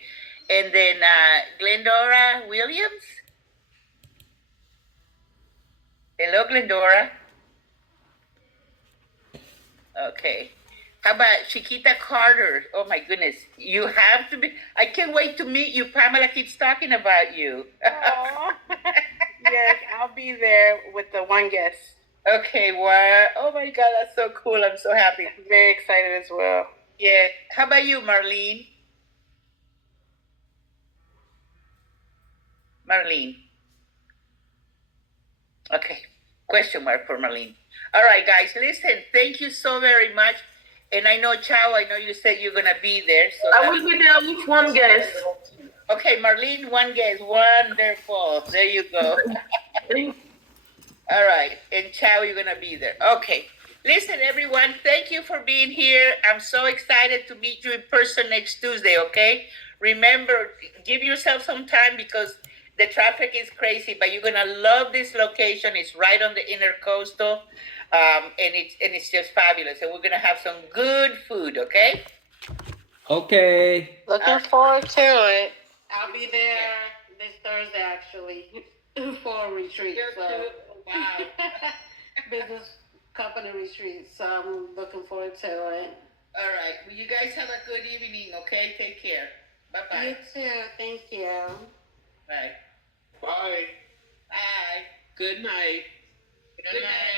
And then Glendora Williams? Hello, Glendora. Okay. How about Chiquita Carter? Oh my goodness. You have to be. I can't wait to meet you. Pamela keeps talking about you. Yes, I'll be there with the one guest. Okay, wow. Oh my God, that's so cool. I'm so happy. Very excited as well. Yeah. How about you, Marlene? Okay. Question mark for Marlene. All right, guys, listen. Thank you so very much. And I know, Chow, I know you said you're going to be there. So I will be there with one guest. Okay, Marlene, one guest. Wonderful. There you go. All right. And Chow, you're going to be there. Okay. Listen, everyone, thank you for being here. I'm so excited to meet you in person next Tuesday, okay? Remember, give yourself some time because the traffic is crazy, but you're going to love this location. It's right on the intercoastal, and it's just fabulous. And we're going to have some good food, okay? Okay. Looking forward to it. I'll be there this Thursday, actually, for a retreat. So. Wow. Business company retreat. So I'm looking forward to it. All right. Well, you guys have a good evening, okay? Take care. Bye-bye. You too. Thank you. Bye. Bye. Bye. Good night. Good night.